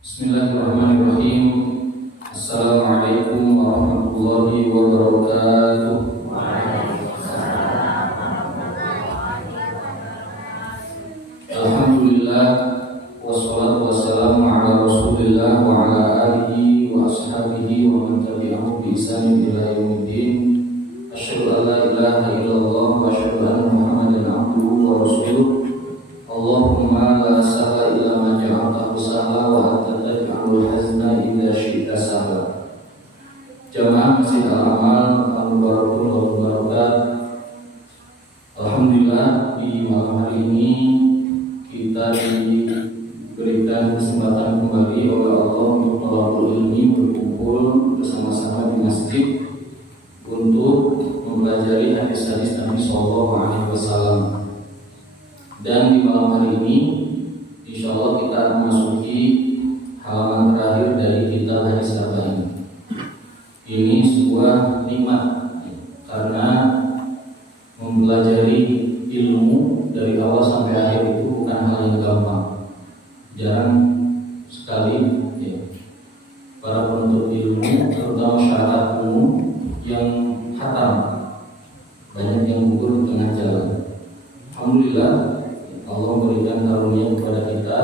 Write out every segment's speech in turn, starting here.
Bismillahirrahmanirrahim. Assalamualaikum warahmatullahi wabarakatuh. Alhamdulillah, wassalatu wassalamu ala Rasulillah wa ala alihi wa ashabihi wa man tabi'ahu bi ihsanin ila yaumiddin. Asyhadu an la ilaha illallah wa asyhadu anna Muhammadan abduhu wa rasuluh. Allahumma la sahla illa ma ja'altahu sahla wa anta taj'alul hazna idza syi'ta sahla. Jamaah Masjid Al-Amal Al-Mubarakun wal Mubarakat. Alhamdulillah, di malam hari ini kita diberikan kesempatan kembali oleh Allah untuk thalabul ilmi, berkumpul bersama-sama di masjid untuk mempelajari hadis-hadis Nabi sallallahu alaihi wasallam. Dan di malam hari ini insyaallah kita akan memasuki halaman terakhir dari kitab hadis arba'in. Ini sebuah nikmat karena mempelajari ilmu dari awal sampai akhir itu bukan hal yang gampang. Jarang sekali para penuntut ilmu, terutama syarat ilmu yang khatam, banyak yang gugur di tengah jalan. Alhamdulillah, Allah memberikan karunia kepada kita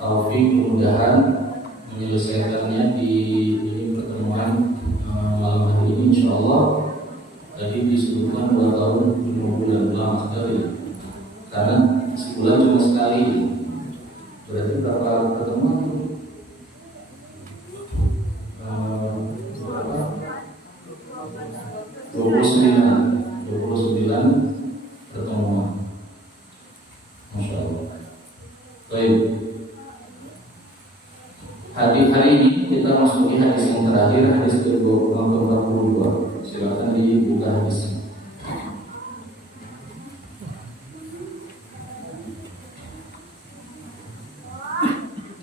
taufik, kemudahan menyelesaikannya di pertemuan malam hari ini insyaallah. Tadi disebutkan 2 tahun 5 bulan lama sekali, karena sebulan cuma sekali. Berarti berapa pertemuan? 29 pertemuan. Masya Allah. Baik. Hari ini kita masuki hadis yang terakhir, hadis ke-42. Silakan dibuka hadisnya.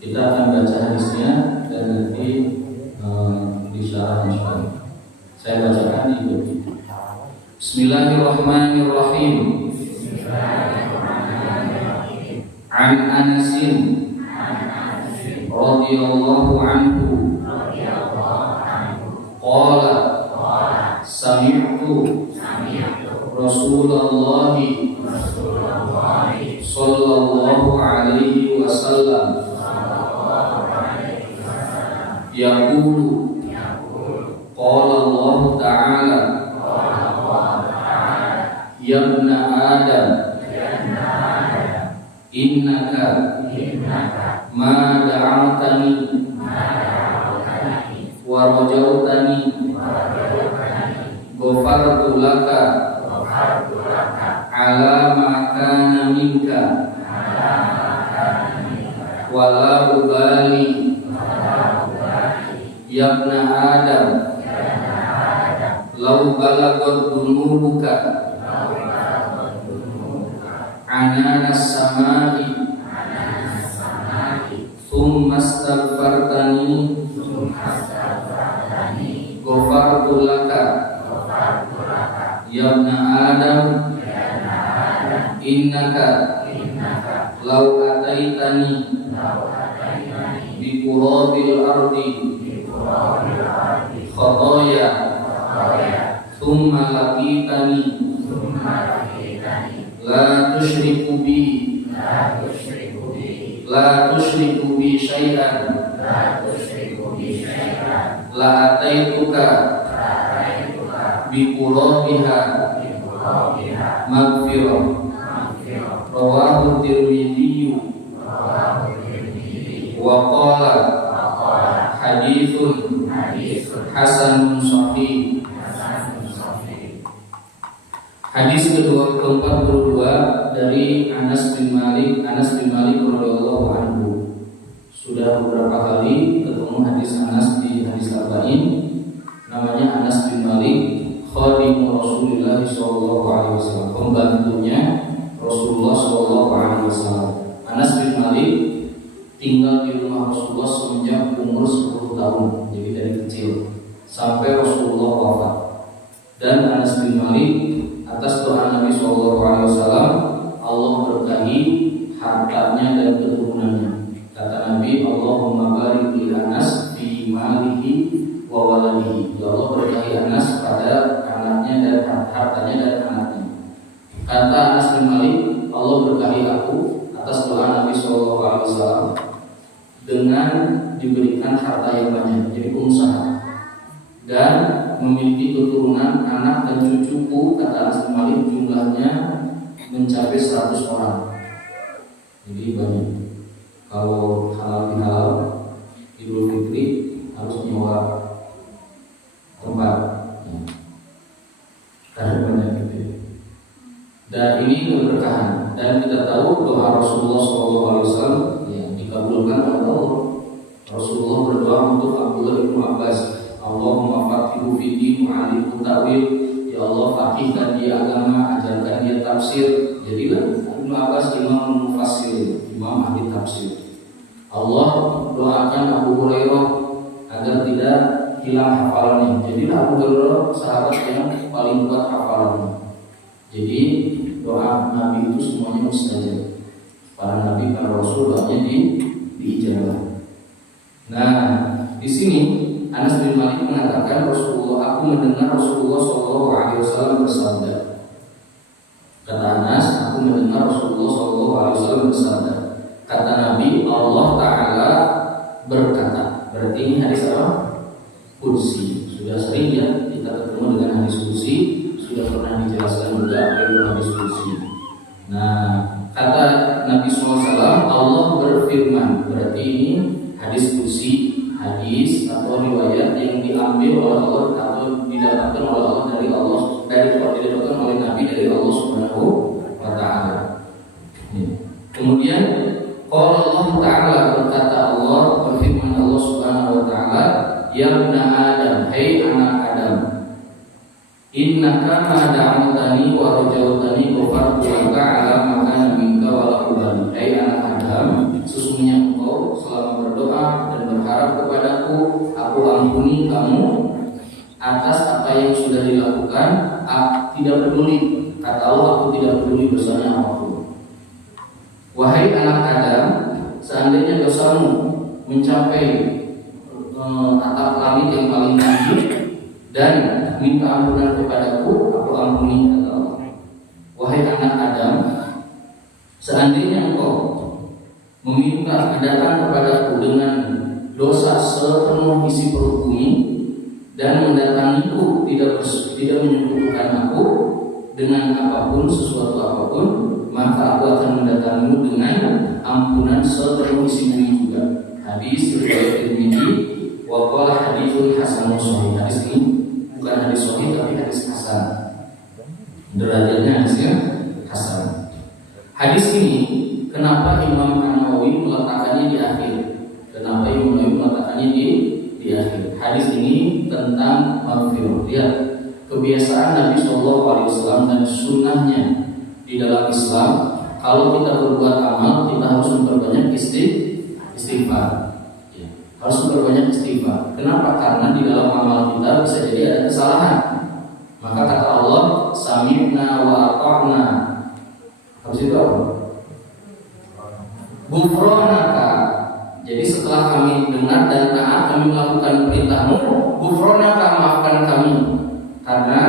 Kita akan baca hadisnya dan nanti disyarah insyaallah. Saya bacakan di buku. Bismillahirrahmanirrahim. An Anasin radhiyallahu anhu qala sami'tu Rasulullah sallallahu alaihi wasallam yaqulu qala Allah ta'ala ya ibna Adam innaka ma da'awtani wa rajautani ghafartu laka ala ma kana minka wa la ubali ya ibna Adam law balagat dunubuka ananas samai thumma astaghfartani ghafartu laka ya ibna Adam innaka law ataitani bi qurabil ardi khataya thumma laqitani la tusyriku bi syai'an la ataituka bi qurabiha maghfirah. Rawahu Tirmidzi wa qala haditsun hasanun sahih. Hadis ke-42 dari Anas bin Malik radhiyallahu anhu. Sudah beberapa kali ketemu hadis Anas di hadis arba'in. Namanya Anas bin Malik, khadimu Rasulullah sallallahu alaihi wasallam, pembantunya Rasulullah sallallahu alaihi wasallam. Anas bin Malik tinggal di rumah Rasulullah semenjak umur 10 tahun, jadi dari kecil sampai Rasulullah wafat. Dan Anas bin Malik atas doa Nabi sallallahu alaihi wasallam Allah berkahi hartanya dan keturunannya. Kata Nabi, Allahumma barik li Anas fi malihi wa waladihi. Ya Allah, berkahi Anas pada anaknya dan hartanya dan anaknya. Kata Anas bin Malik, Allah berkahi aku atas doa Nabi SAW dengan diberikan harta yang banyak, jadi pengusaha, dan memiliki keturunan anak dan cucuku. Kata Anas bin Malik, jumlahnya mencapai 100 orang. Jadi banyak. Kalau halal bihalal Idul Fitri harus nyewa tempat, karena banyak gitu. Dan ini keberkahan. Dan kita tahu doa Rasulullah SAW dikabulkan oleh Allah. Rasulullah berdoa untuk Abdullah bin Abbas, Allahumma faqihu fid-din wa 'allimhu ta'wil. Ya Allah, faqihkan dia agama, ajarkan dia tafsir. Jadilah Ibnu Abbas imam mufassir, imam ahli tafsir. Allah doakan Abu Hurairah agar tidak hilang hafalannya. Jadilah Abu Hurairah sahabat yang paling kuat hafalannya. Jadi doa Nabi itu semuanya mustajab. Para nabi, para rasul doanya diijabah. Nah, di sini Anas bin Malik mengatakan, aku mendengar Rasulullah SAW bersabda. Kata Anas, aku mendengar Rasulullah SAW bersabda. Kata Nabi, Allah Ta'ala berkata. Berarti ini hadis apa? Kursi. Sudah sering ya kita ketemu dengan hadis kursi. Sudah pernah dijelaskan juga hadis kursi. Nah, kata Nabi SAW, Allah berfirman. Berarti ini hadis kursi, hadis atau riwayat yang diambil oleh Allah atau didapatkan oleh Allah didapatkan oleh Nabi dari Allah Subhanahu wa Ta'ala. Kemudian qala Allah Ta'ala, berkata Allah, berfirman Allah Subhanahu wa Ta'ala, ya ibna Adam, hai anak Adam, innaka ma da'awtani wa rajautani ghafartu laka ala ma kana minka wa la ubali. Hai anak Adam, sesungguhnya engkau selama berdoa dan berharap kepadaku, aku ampuni kamu atas apa yang sudah dilakukan. Tidak peduli, kata Allah, aku tidak peduli dosanya apapun. Wahai anak Adam, seandainya dosamu mencapai atap langit yang paling tinggi dan minta ampunan kepadaku, aku ampuni, kata Allah. Wahai anak Adam, seandainya engkau meminta datang kepadaku dengan dosa sepenuh isi perut bumi dan mendatangiku tidak menyebutkan aku dengan apapun, sesuatu apapun, maka aku akan mendatangimu dengan ampunan sepenuh isi bumi juga. Hadis riwayat Tirmidzi wa qala haditsun hasanun shahih. Hadis ini bukan hadis shahih tapi hadis hasan. Derajatnya hadisnya hasan. Hadis ini kenapa Imam An-Nawawi meletakkannya di akhir? Kenapa Imam Nawawi meletakkannya di akhir? Hadis ini tentang maghfirah. Lihat kebiasaan Nabi SAW dan sunnahnya di dalam Islam. Kalau kita berbuat amal, kita harus memperbanyak istighfar. Ya, harus memperbanyak istighfar. Kenapa? Karena di dalam amal kita bisa jadi ada kesalahan. Maka kata Allah, sami'na wa ata'na. Habis itu apa? Ghufranaka. Jadi setelah kami dengar dan taat, kami melakukan perintahmu, ghufranaka, maafkan kami, karena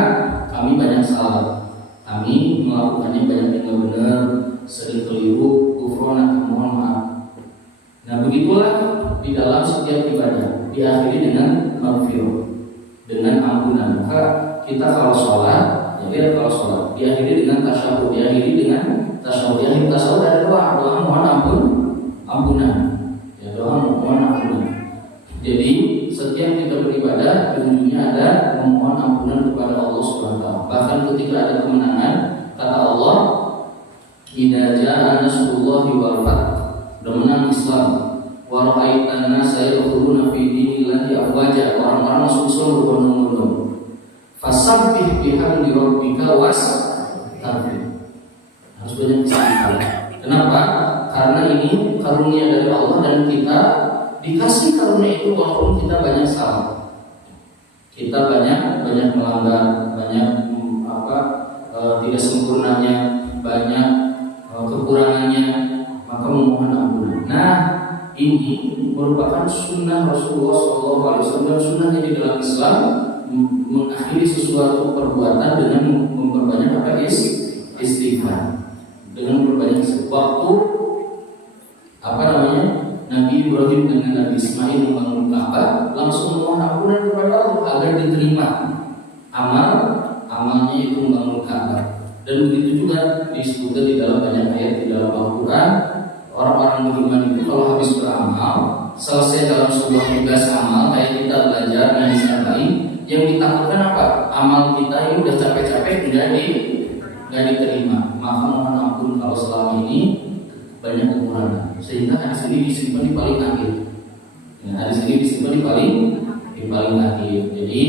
kami banyak salah. Kami melakukannya banyak yang tidak benar, sering keliru, ghufranaka, mohon maaf. Nah, begitulah di dalam setiap ibadah diakhiri dengan maghfirah, dengan ampunan. Maka kita kalau sholat, jadi kalau sholat diakhiri dengan tasyahud, diakhiri dengan tasyahud. Diakhiri tasyahud ada doa mohon ampunan. Doa mohon ampunan. Jadi setiap kita beribadah ujungnya ada memohon ampunan kepada Allah Subhanahu wa Ta'ala. Bahkan ketika ada kemenangan, kata Allah, idza jaa nasrullahi wal fath, sudah menang Islam, wa ra'aitan nasa yadkhuluna fi dinillahi afwaja, orang-orang masuk Islam berbondong-bondong. Fasabbih bihamdi rabbika wastaghfir. Harus banyak istighfar. Kenapa? Karena ini karunia dari Allah dan kita dikasih karunia itu walaupun kita banyak salah. Kita banyak melanggar, banyak tidak sempurnanya, banyak kekurangannya, maka memohon ampunan. Nah, ini merupakan sunnah Rasulullah SAW dan sunnahnya di dalam Islam mengakhiri sesuatu perbuatan dengan memperbanyak istighfar, dengan memperbanyak waktu Nabi Ibrahim dengan Nabi Ismail membangun Ka'bah langsung mohon ampunan kepada Allah agar diterima amalnya itu membangun Ka'bah. Dan begitu juga disebutkan di dalam banyak ayat di dalam Al-Quran, orang-orang beriman itu kalau habis beramal, selesai dalam sebuah tugas amal kayak kita belajar dan lain, yang ditakutkan apa? Amal kita ini udah capek-capek nggak diterima, maka mohon ampun kalau selama ini banyak kekurangan, sehingga hadis ini disimpan di paling akhir. Hadis ini disimpan di paling akhir. Jadi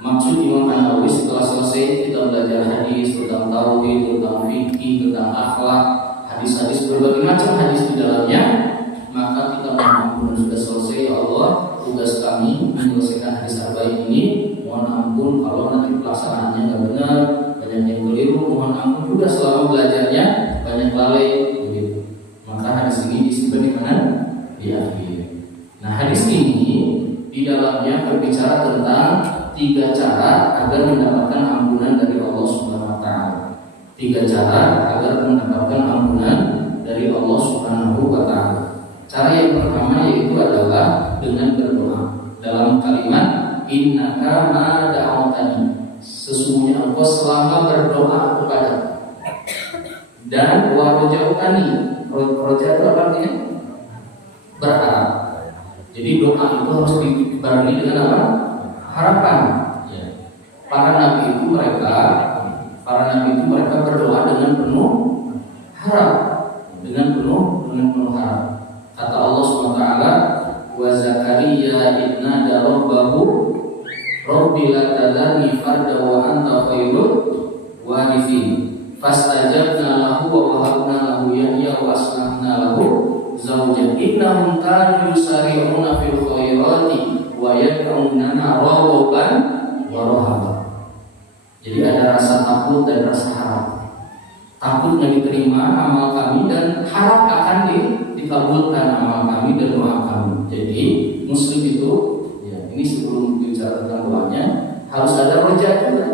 maksud Imam An-Nawawi setelah selesai kita belajar hadis tentang tauhid, tentang fikih, tentang akhlak, hadis-hadis berbagai macam hadis di dalamnya, maka kita mohon ampun sudah selesai. Ya Allah, tugas kami menyelesaikan hadis arba'in ini, mohon ampun kalau nanti pelaksanaannya nggak benar, banyak yang keliru, mohon ampun juga selama belajarnya banyak lalai. Maka hadis ini disimpan di mana? Di akhir. Nah, hadis ini di dalamnya berbicara tentang 3 cara agar mendapatkan ampunan dari Allah Subhanahu wa taala. 3 cara agar mendapatkan ampunan dari Allah Subhanahu wa taala. Cara yang pertama yaitu adalah dengan berdoa. Dalam kalimat innaka ma da'awtani, sesungguhnya engkau selama berdoa kepada, dan wa rajautani. Roja itu apa artinya? Berharap. Jadi doa itu harus dibarengi dengan apa? Harapan. Para nabi itu mereka berdoa dengan penuh harap, dengan penuh harap. Kata Allah SWT, wa Zakaria idnada rabbahu rabbi la tadharni farda wa anta khairul warithin. Fastajabna lahu wa wahabna lahu Yahya wa aslahna lahu zawjan innahum kanu yusari'una fil khairati wa yad'unana raghaban wa rahaban. Jadi ada rasa takut dan rasa harap. Takut yang diterima amal kami dan harap akan dikabulkan amal kami dan doa kami. Jadi muslim itu ini sebelum bicara tentang doanya harus ada roja juga.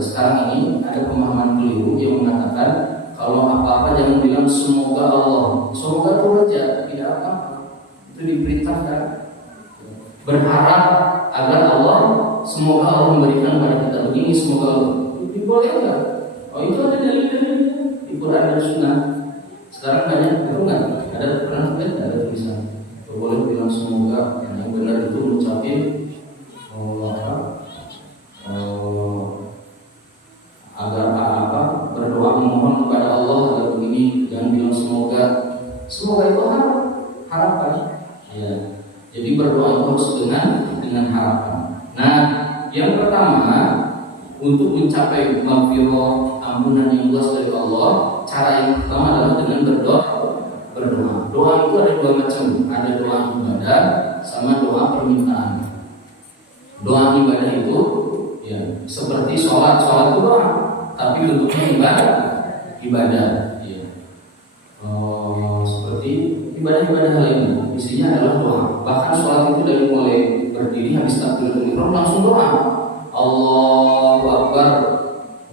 Sekarang ini ada pemahaman keliru yang mengatakan kalau apa-apa jangan bilang semoga Allah. Semoga itu roja, tidak apa-apa. Itu diperintahkan. Berharap agar Allah, semoga Allah memberikan kepada kita begini, semoga Allah. Dibolehkan. Oh, itu ada dalil-dalilnya di Quran dan Sunnah. Sekarang banyak berungan. Ada pernah lihat ada tulisan. Boleh bilang semoga yang benar itu mengucapin agar berdoa memohon kepada Allah agar begini, jangan bilang semoga itu harapan. Ya. Jadi berdoa itu harus dengan harapan. Nah, yang pertama untuk mencapai maghfirah, ampunan yang luas dari Allah, cara yang pertama adalah dengan berdoa. Doa itu ada 2 macam, ada doa ibadah sama doa permintaan. Doa ibadah itu seperti sholat itu doa, tapi bentuknya ibadah. Seperti ibadah-ibadah lainnya, isinya adalah doa. Bahkan sholat itu dari mulai berdiri habis takbiratul ihram langsung doa. Allahu Akbar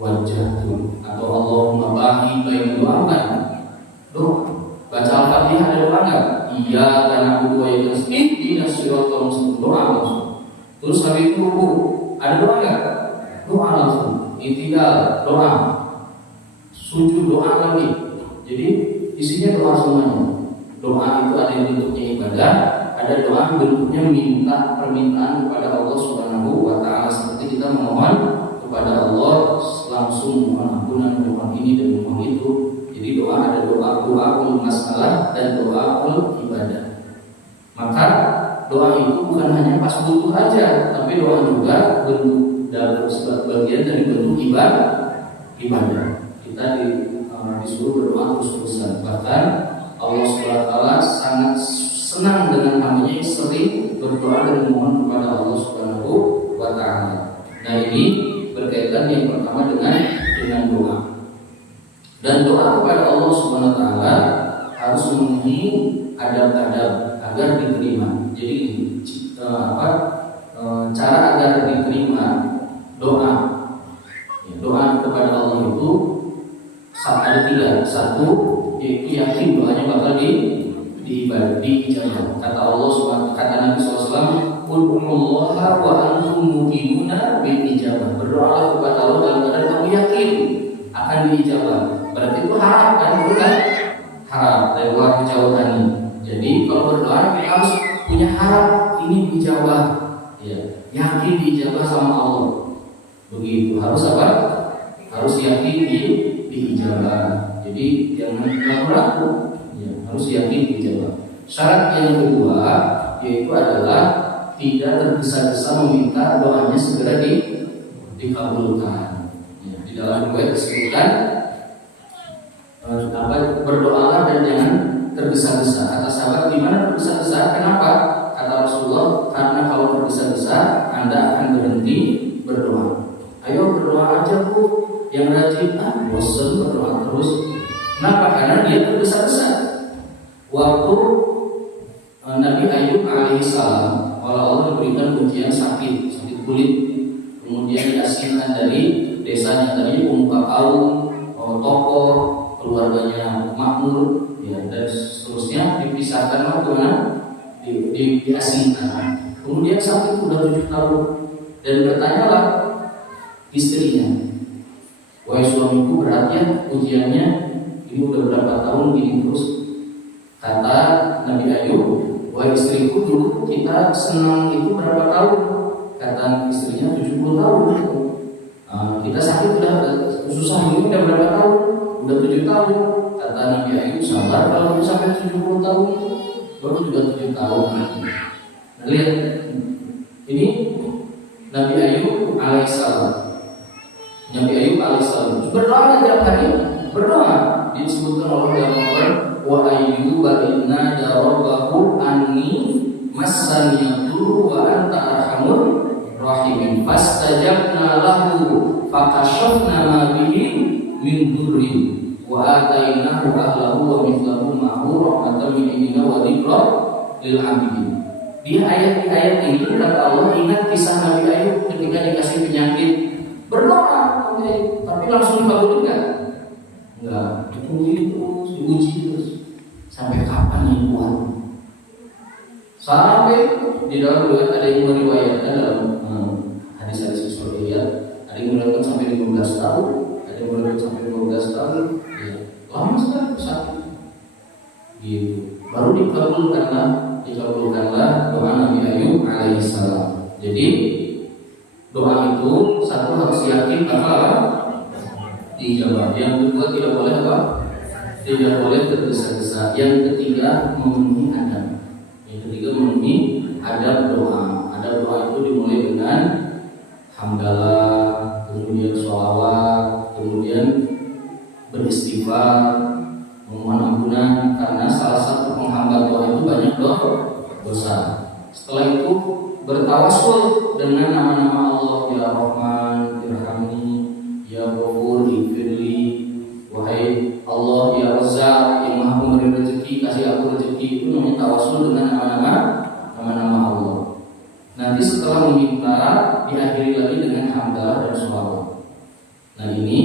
wajhatu atau Allahumma bahi baina doa. Baca Al-Fatihah ada doa enggak? Iyyaka na'budu wa iyyaka nasta'in ihdinas siratal mustaqim, doa langsung. Terus habis itu ada doa enggak? Doa langsung. I'tidal, doa. Sujud, doa lagi. Jadi isinya doa semuanya. Doa itu ada yang bentuknya ibadah, ada doa yang bentuknya minta permintaan kepada Allah Subhanahu wa taala, seperti kita memohon kepada Allah langsung mohon ampunan, mohon ini dan mohon itu. Jadi doa ada doa masalah dan doa ibadah. Maka doa itu bukan hanya pas butuh aja, tapi doa juga bentuk dalam bagian dari bentuk ibadah. Kita disuruh berdoa terus-terusan. Bahkan Allah SWT sangat senang dengan hambanya yang sering berdoa dan memohon kepada Allah Subhanahu wa taala. Nah, ini berkaitan yang pertama dengan doa. Dan doa kepada Allah Subhanahu wa taala harus memenuhi adab-adab agar diterima. Jadi cara agar diterima doa. Ya, doa kepada Allah itu ada 3. Satu, yaitu yakin doanya bakal diijabah. Kata Allah Subhanahu, kata Nabi SAW, "Ud'ullaha wa antum muqinuna bil ijabah." Berdoalah kepada Allah dalam keadaan kamu yakin akan diijabah. Berarti itu harap kan, bukan? Harap dari luar kejauhan. Jadi kalau berdoa kita harus punya harap ini diijabah. Ya, yakin diijabah sama Allah. Begitu. Harus apa? Harus yakin diijabah. Jadi jangan ragu-ragu. Ya, harus yakin diijabah. Syarat yang kedua yaitu adalah tidak tergesa-gesa meminta doanya segera dikabulkan. Ya, di dalam riwayat disebutkan berdoalah dan jangan tergesa-gesa. Kata sahabat, gimana tergesa-gesa? Kenapa? Kata Rasulullah, karena kalau tergesa-gesa Anda akan berhenti berdoa. Ayo berdoa aja Bu, yang rajin bosan berdoa terus. Kenapa? Karena dia tergesa-gesa. Waktu Nabi Ayub alaihissalam, Allah memberikan ujian sakit kulit, kemudian diasingkan dari desanya tadi, pemuka kaum, tokoh, keluarganya makmur, ya, dan seterusnya dipisahkan ke mana? Diasingkan. Kemudian sakit sudah 7 tahun dan bertanyalah istrinya, wahai suamiku, berat ya ujiannya, ini udah berapa tahun gini terus. Kata Nabi Ayub, wahai istriku, dulu kita senang itu berapa tahun? Kata istrinya 70 tahun. Kita sakit udah susah ini udah berapa tahun? Udah 7 tahun. Kata Nabi Ayub, sabar kalau sampai 70 tahun, baru juga 7 tahun. Nah, lihat ini Nabi Ayub alaihissalam. Nabi Ayub alaihissalam berdoa tiap hari, berdoa. Disebutkan oleh dalam Al-Quran, wa ayyuba inna rabbahu anni massan yadur wa anta arhamur rahimin fastajabna lahu fakashafna ma bihi min durrin wa atainahu ahlahu wa mithlahu ma'ahu rahmatan min indina wa dzikra lil abidin. Di ayat ini kata Allah, ingat kisah Nabi Ayub ketika dikasih penyakit, berdoa, tapi langsung dikabulin enggak, diuji terus. Sampai kapan yang kuat? Sampai di dalam riwayat ada yang meriwayatkan dalam hadis-hadis Israiliyat, ada yang meriwayatkan sampai 15 tahun, ada yang meriwayatkan sampai 15 tahun. Ya, lama sekali sakit. Gitu. Baru dikabulkanlah doa Nabi Ayub alaihissalam. Jadi doa itu satu harus yakin apa? Dijawab. Yang kedua tidak boleh apa? Tidak boleh tergesa-gesa. Yang ketiga memenuhi adab. Yang ketiga memenuhi adab doa. Adab doa itu dimulai dengan hamdalah, kemudian sholawat, kemudian beristighfar, memohon ampunan, karena salah satu penghambat doa itu banyak dosa. Setelah itu bertawasul dengan nama-nama Allah, ya Rahman, irhamni, ya Ghafur, ighfirli, wahai Allah ya Razzaq yang Maha Pemberi rezeki, kasih aku rezeki. Itu namanya tawasul dengan nama-nama Allah. Nanti setelah meminta diakhiri lagi dengan hamdalah dan sholawat. Nah ini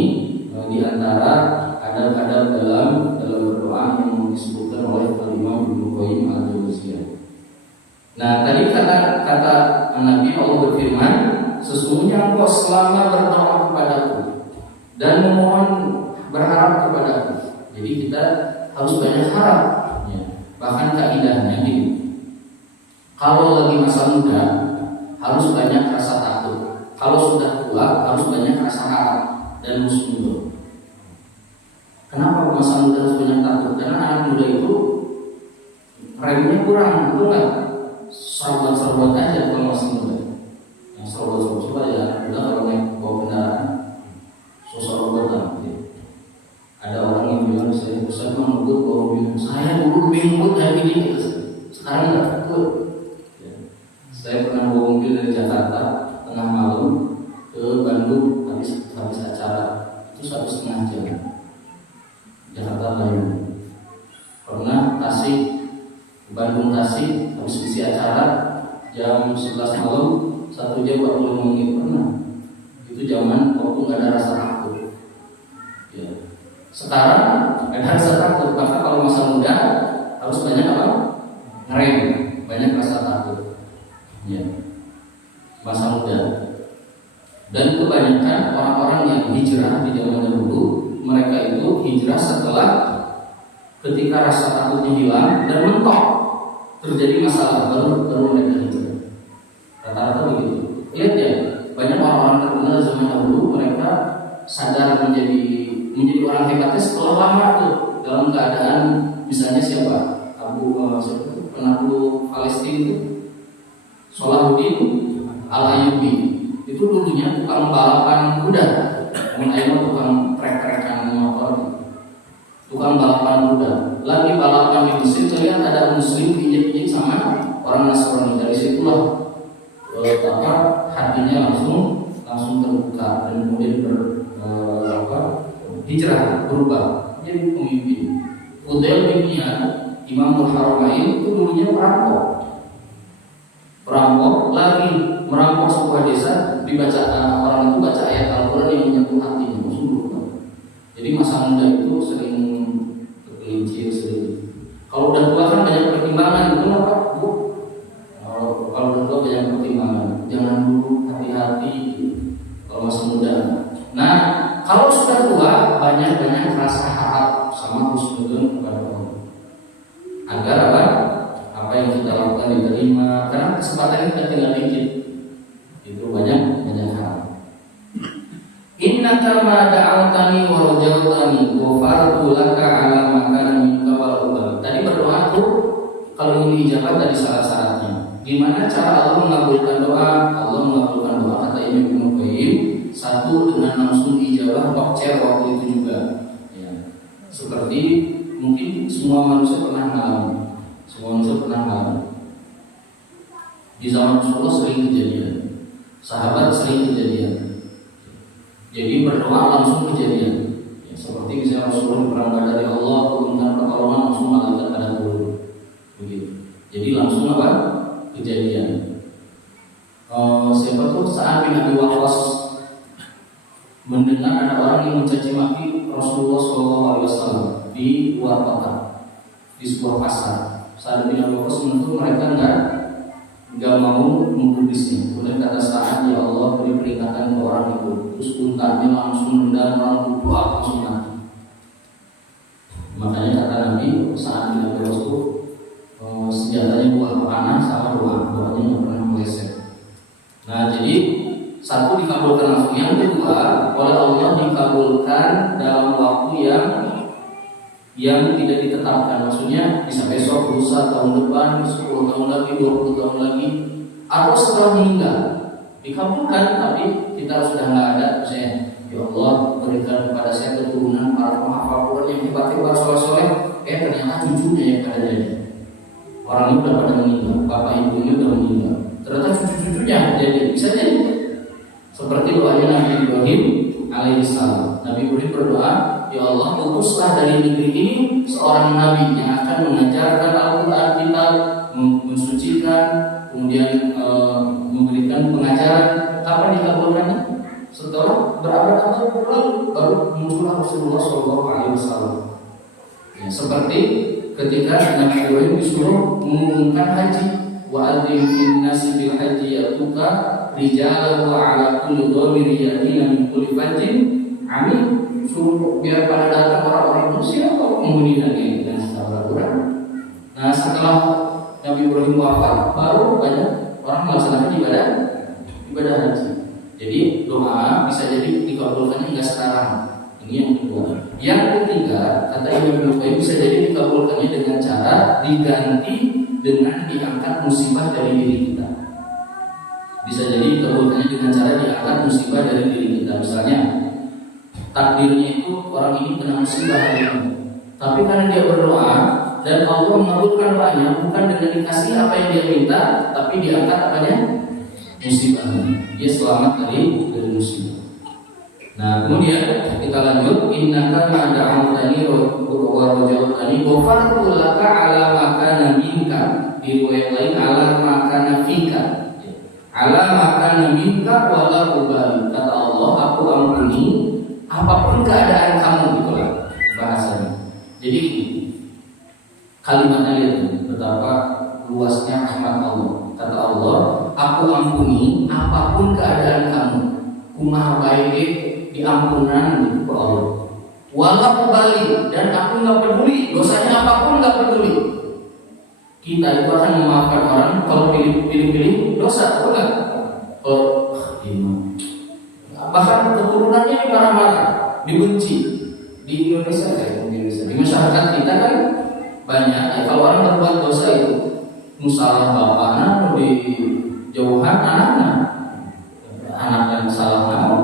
diantara adab-adab dalam berdoa yang disebutkan oleh Imam Ibnu Qayyim al-Jauziyah. Nah tadi kata Nabi Allah berfirman, sesungguhnya engkau selama berdoa kepadaku dan memohon berharap kepadaku. Jadi kita harus banyak harap. Ya. Bahkan kaidahnya gini, kalau lagi masa muda harus banyak rasa takut. Kalau sudah tua harus banyak rasa harap dan husnuzon. Kenapa masa muda harus banyak takut? Karena anak muda itu remnya kurang, betul nggak? Serobot aja kalau masih muda. Yang serobot coba ya anak muda kalau naik bawa kendaraan, serobot. Ada orang yang bilang saya bisa mengebut bawa mobil. Saya dulu bingung kayak gini, sekarang nggak takut. Ya. Saya pernah bawa mobil dari Jakarta tengah malam ke Bandung habis acara itu 1,5 jam. Jakarta Bandung. Pernah Tasik, Bandung Tasik, habis isi acara jam 11 malam 1 jam 45 menit pernah. Itu zaman waktu nggak ada rasa takut. Ya. Sekarang ada rasa takut, maka kalau masa muda harus banyak apa? Ngerem, banyak rasa takut. Ya. Masa muda. Dan kebanyakan orang-orang yang hijrah di zaman dahulu, mereka itu hijrah setelah ketika rasa takutnya hilang dan mentok terjadi masalah, baru mereka hijrah. Rata-rata begitu. Lihat ya, banyak orang-orang terkenal zaman dahulu, mereka sadar menjadi orang hebatnya setelah lama tuh dalam keadaan, misalnya siapa? Penakluk Palestina itu Salahuddin Al-Ayyubi. Itu dulunya tukang balapan kuda, tukang trek-trekan motor, tukang balapan kuda. Lagi balapan di Mesir, terlihat ada Muslim diinjek-injek sama orang Nasrani. Dari situlah hatinya langsung terbuka dan kemudian hijrah, berubah menjadi pemimpin. Fudail bin Iyad, Imamul Haramain, itu dulunya perampok lagi merampok sebuah desa, dibaca orang itu baca ayat Al-Quran yang menyentuh hatinya, sungguh. Jadi masa muda itu sering tergelincir, sering. Kalau udah tua kan banyak pertimbangan, itu apa, Bu? Kalau udah tua banyak pertimbangan, jangan dulu, hati-hati. Kalau masih muda. Nah, kalau sudah tua banyak rasa harap sama husnuzon kepada Allah. Agar apa yang kita lakukan diterima, karena kesempatan kita tinggal dikit. Itu banyak hal. Innaka ma da'awtani wa rajautani ghafartu laka 'ala ma kana minka wal. Tadi berdoa tuh kalau ingin dijawab tadi syarat-syaratnya. Gimana cara Allah mengabulkan doa? Allah mengabulkan doa kata Ibnu Qayyim, satu dengan langsung dijawab waktu itu juga. Ya. Seperti mungkin semua manusia pernah mengalami. Di zaman Rasulullah sering kejadian. Sahabat sering kejadian. Jadi berdoa langsung kejadian. Ya, seperti misalnya Rasulullah berangkat dari Allah, turunkan pertolongan, langsung malaikat pada turun. Begitu. Jadi langsung apa? Kejadian. Siapa tuh Sa'ad bin Abi Waqqas mendengar ada orang yang mencaci maki Rasulullah SAW di luar kota, di sebuah pasar. Sa'ad bin Abi Waqqas menurut mereka enggak mau menggubrisnya. Kemudian kata Sa'ad, ya Allah beri peringatan ke orang itu. Terus untanya langsung menendang orang itu, langsung mati. Makanya kata Nabi, Sa'ad bin Abi Waqqas senjatanya buah panah sama doanya yang pernah meleset. Nah, jadi satu dikabulkan langsung, yang kedua oleh Allah dikabulkan dalam waktu yang tidak ditetapkan. Maksudnya bisa besok, lusa, tahun depan, 10 tahun lagi, 20 tahun lagi, atau setelah meninggal dikabulkan. Tapi kita sudah nggak ada, misalnya ya Allah berikan kepada saya keturunan para penghafal Quran yang hebat-hebat, soleh-soleh, ternyata cucunya yang pada jadi. Orang ini udah pada meninggal, bapak ibunya udah meninggal, ternyata cucu-cucunya jadi. Bisa jadi seperti doanya Nabi Ibrahim alaihissalam. Nabi Ibrahim berdoa, ya Allah utuslah dari negeri ini seorang nabi yang akan mengajarkan Al-Quran, kitab, mensucikan, kemudian memberikan pengajaran. Kapan dikabulkannya? Setelah berabad-abad berlalu baru muncullah Rasulullah SAW. Ya, seperti ketika Nabi Ibrahim disuruh mengumumkan haji, wa adzim fin nasi bil haji yatuka rijalan wa ala kulli dhamir yatina min kulli fajjin amin. Suruh biar pada datang orang-orang manusia atau penghuni negeri dan Al-Quran. Nah, setelah Nabi Ibrahim wafat, baru banyak orang melaksanakan ibadah haji. Jadi doa bisa jadi dikabulkannya enggak sekarang. Ini yang kedua. Yang ketiga, kata Ibnu Qayyim, bisa jadi dikabulkannya dengan cara diganti dengan diangkat musibah dari diri kita. Bisa jadi dikabulkannya dengan cara diangkat musibah dari diri kita. Misalnya takdirnya itu orang ini kena musibah hari ini, tapi karena dia berdoa dan Allah mengabulkan doanya, bukan dengan dikasih apa yang dia minta, tapi diangkat apanya? Musibahnya. Dia selamat dari musibah. Nah, kemudian kita lanjut, innaka ma da'awtani wa rajawtani ghafartu laka ala ma kana minka. Di riwayat lain ala ma kana fika. Ala ma kana minka wa la ubali. Kata Allah, aku ampuni apapun keadaan kamu, itulah bahasanya. Jadi kalimatnya itu betapa luasnya rahmat Allah. Kata Allah, aku ampuni apapun keadaan kamu. Kumaha baik diampunan gitu ke Allah. Walau balik, dan aku nggak peduli dosanya apapun, nggak peduli. Kita itu akan memaafkan orang kalau pilih-pilih dosa, enggak? Bahkan keturunannya dimarah-marah, dibenci. Di Indonesia di masyarakat kita kan banyak. Ya, kalau orang berbuat dosa itu, musalah bapaknya di jauhan anak yang salah mau.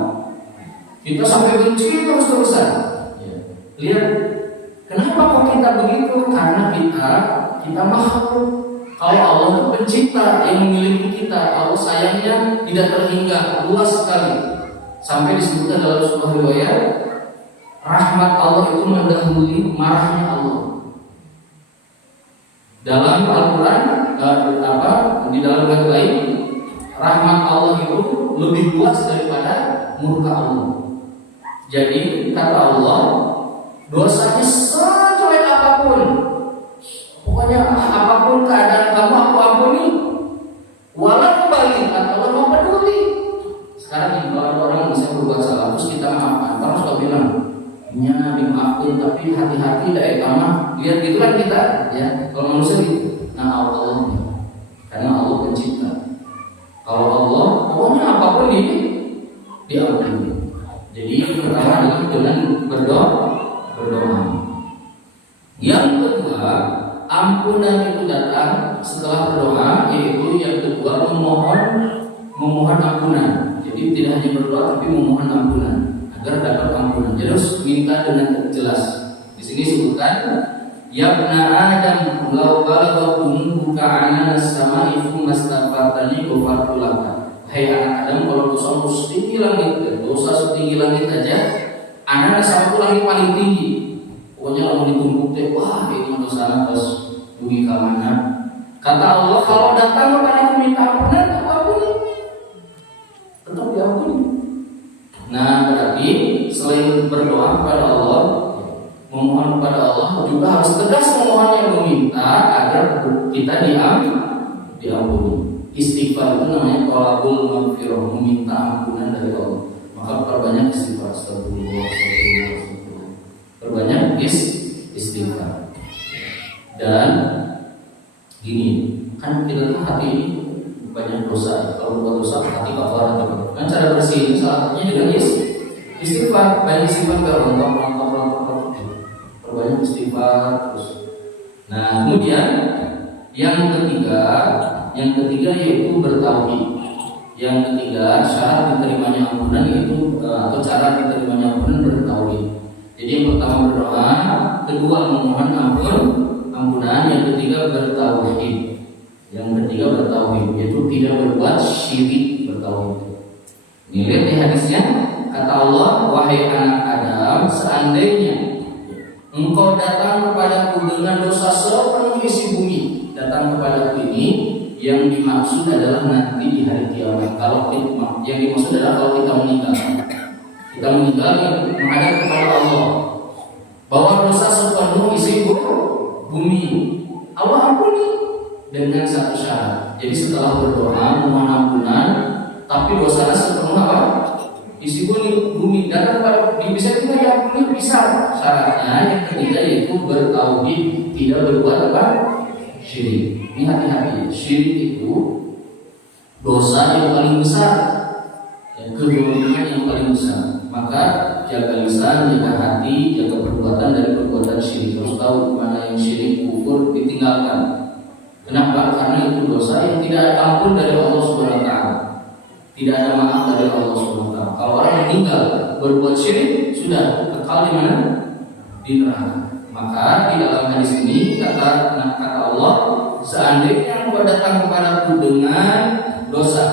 Kita sampai benci terus-terusan. Ya. Lihat, kenapa kok kita begitu? Karena kita makhluk. Kalau Allah itu pencipta yang memiliki kita, Allah sayangnya tidak terhingga, luas sekali. Sampai disebutkan dalam sebuah riwayat, rahmat Allah itu mendahului marahnya Allah. Dalam Al-Quran, di dalam ayat lain, rahmat Allah itu lebih luas daripada murka Allah. Jadi kata Allah, dosanya sejelek apapun, pokoknya apapun keadaan kamu aku ampuni. Walau balik, kata Allah mau peduli. Sekarang nih, kalau ada orang bisa berbuat salah terus kita maafkan, terus kita bilang, ya dimaafkan tapi hati-hati dari kamar. Lihat gitu kan kita, ya kalau manusia gitu. Nah Allah, karena Allah pencipta. Kalau Allah, pokoknya apapun ini diampuni. Jadi yang pertama adalah dengan berdoa. Yang kedua, ampunan itu datang setelah berdoa, yaitu yang kedua memohon ampunan. Jadi tidak hanya berdoa tapi memohon ampunan agar dapat ampunan. Jadi harus minta dengan jelas. Di sini disebutkan, ya bna Adam law balagha buka anas sama'i thumma astaghfartani ghafartu laka. Hai anak Adam, kalau dosa setinggi langit, dosa setinggi langit aja, anak sama langit paling tinggi. Pokoknya kalau ditumpuk deh, wah ini dosa terus dugi ke mana? Kata Allah, kalau datang kepada minta ampunan, aku ampuni, tetap diampuni. Nah berarti selain berdoa kepada Allah, memohon kepada Allah, juga harus tegas memohon yang meminta agar kita diampuni. Istighfar itu namanya thalabul maghfirah, meminta ampunan dari Allah. Maka perbanyak istighfar, astagfirullah. Perbanyak istighfar. Dan gini, kan kita tuh hati banyak dosa. Kalau buat dosa hati kafarat. Kan cara bersih salah satunya juga istighfar. Banyak istighfar ke rontok. Perbanyak istighfar terus. Nah kemudian yang ketiga yaitu bertauhid. Yang ketiga syarat diterimanya ampunan itu atau cara diterimanya ampunan bertauhid. Jadi yang pertama berdoa, kedua memohon ampunan, yang ketiga bertauhid. Yaitu tidak berbuat syirik, bertauhid. Ini lihat di hadisnya, kata Allah, wahai anak Adam, seandainya engkau datang kepadaku dengan dosa sepenuh isi bumi, datang kepadaku ini, yang dimaksud adalah nanti di hari kiamat. Kalau yang dimaksud adalah kalau kita meninggal menghadap kepada Allah, bahwa dosa sepenuh isi bumi, Allah ampuni dengan satu syarat. Jadi setelah berdoa memohon ampunan, tapi dosanya sepenuh apa? Isi bumi, datang kepada bisa juga diampuni, bisa. Syaratnya yang ketiga yaitu bertauhid, tidak berbuat apa? Syirik. Ini hati-hati, syirik itu dosa yang paling besar, kezaliman yang paling besar. Maka jaga lisan, jaga hati, jaga perbuatan dari perbuatan syirik. Harus tahu mana yang syirik, kufur, ditinggalkan. Kenapa? Karena itu dosa yang tidak ada ampun dari Allah Subhanahu wa taala. Tidak ada maaf dari Allah Subhanahu wa taala. Kalau orang meninggal berbuat syirik, sudah kekal di mana? Di neraka. Maka di dalam hadis ini kata Allah, seandainya engkau datang kepadaku dengan dosa,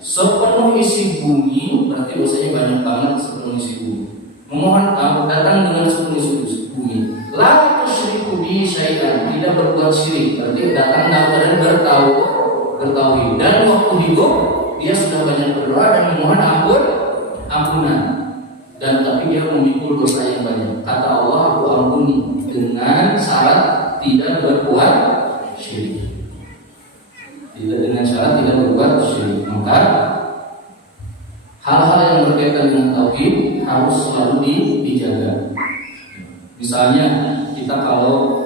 sepenuh isi bumi, berarti dosanya banyak banget sepenuh isi bumi. Memohon datang dengan sepenuh isi bumi. La tusyriku bi syai'an, tidak berbuat syirik, berarti datang dalam keadaan bertauhid. Dan waktu hidup dia sudah banyak berdoa dan memohon ampunan. Dan tapi dia memikul dosa yang banyak. Kata Allah, aku ampuni dengan syarat tidak berbuat syirik. Dengan syarat tidak berbuat syirik. Maka hal-hal yang berkaitan dengan tauhid harus selalu dijaga. Misalnya kita kalau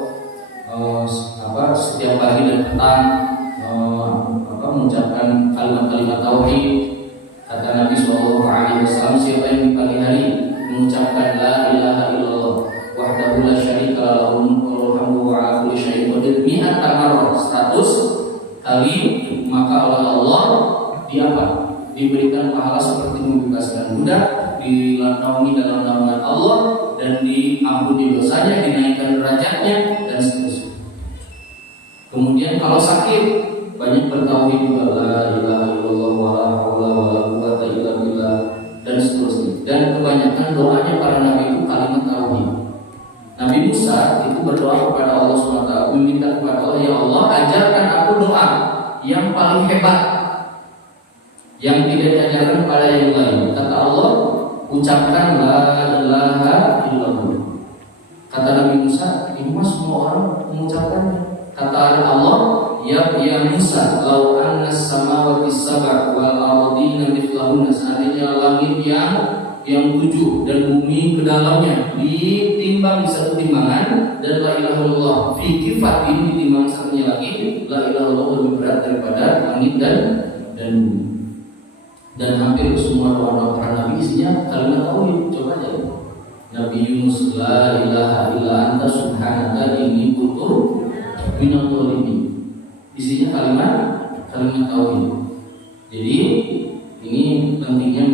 setiap pagi dan petang mengucapkan kalimat-kalimat tauhid, kata Nabi SAW, siapa yang di pagi hari mengucapkan la ilaha illallah wahdahu la syarika lahu mulkul hamdu wa ala kulli syai'in qadir mi'ata marrah 100 kali, maka oleh Allah diberikan pahala seperti membebaskan budak, dinaungi dalam naungan Allah, dan diampuni dosanya, dinaikkan derajatnya, dan seterusnya. Kemudian kalau sakit banyak bertauhid juga, la ilaha illallah wa la haula wa la quwwata illa billah, dan seterusnya. Dan kebanyakan doanya para nabi itu kalimat tauhid. Nabi Musa itu berdoa kepada Allah SWT, meminta kepada Allah, ya Allah ajarkan aku doa yang paling hebat yang tidak diajarkan pada yang lain. Kata Allah, ucapkan la ilaha illallah. Kata Nabi Musa, ini mah semua orang mengucapkannya. Kata Allah, ya Musa, lau anna samawati sab'a wal ardina mithlahunna, seandainya langit yang 7 dan bumi ke dalamnya ditimbang di satu timbangan, dan la ilaha illallah fi kifatin ditimbang satunya lagi, la ilaha illallah lebih berat daripada langit dan bumi. Dan hampir semua doa para nabi isinya kalimat tauhid. Coba aja Nabi Yunus, la ilaha illa anta subhanaka inni kuntu minadh dhalimin, isinya kalimat tauhid. Jadi ini pentingnya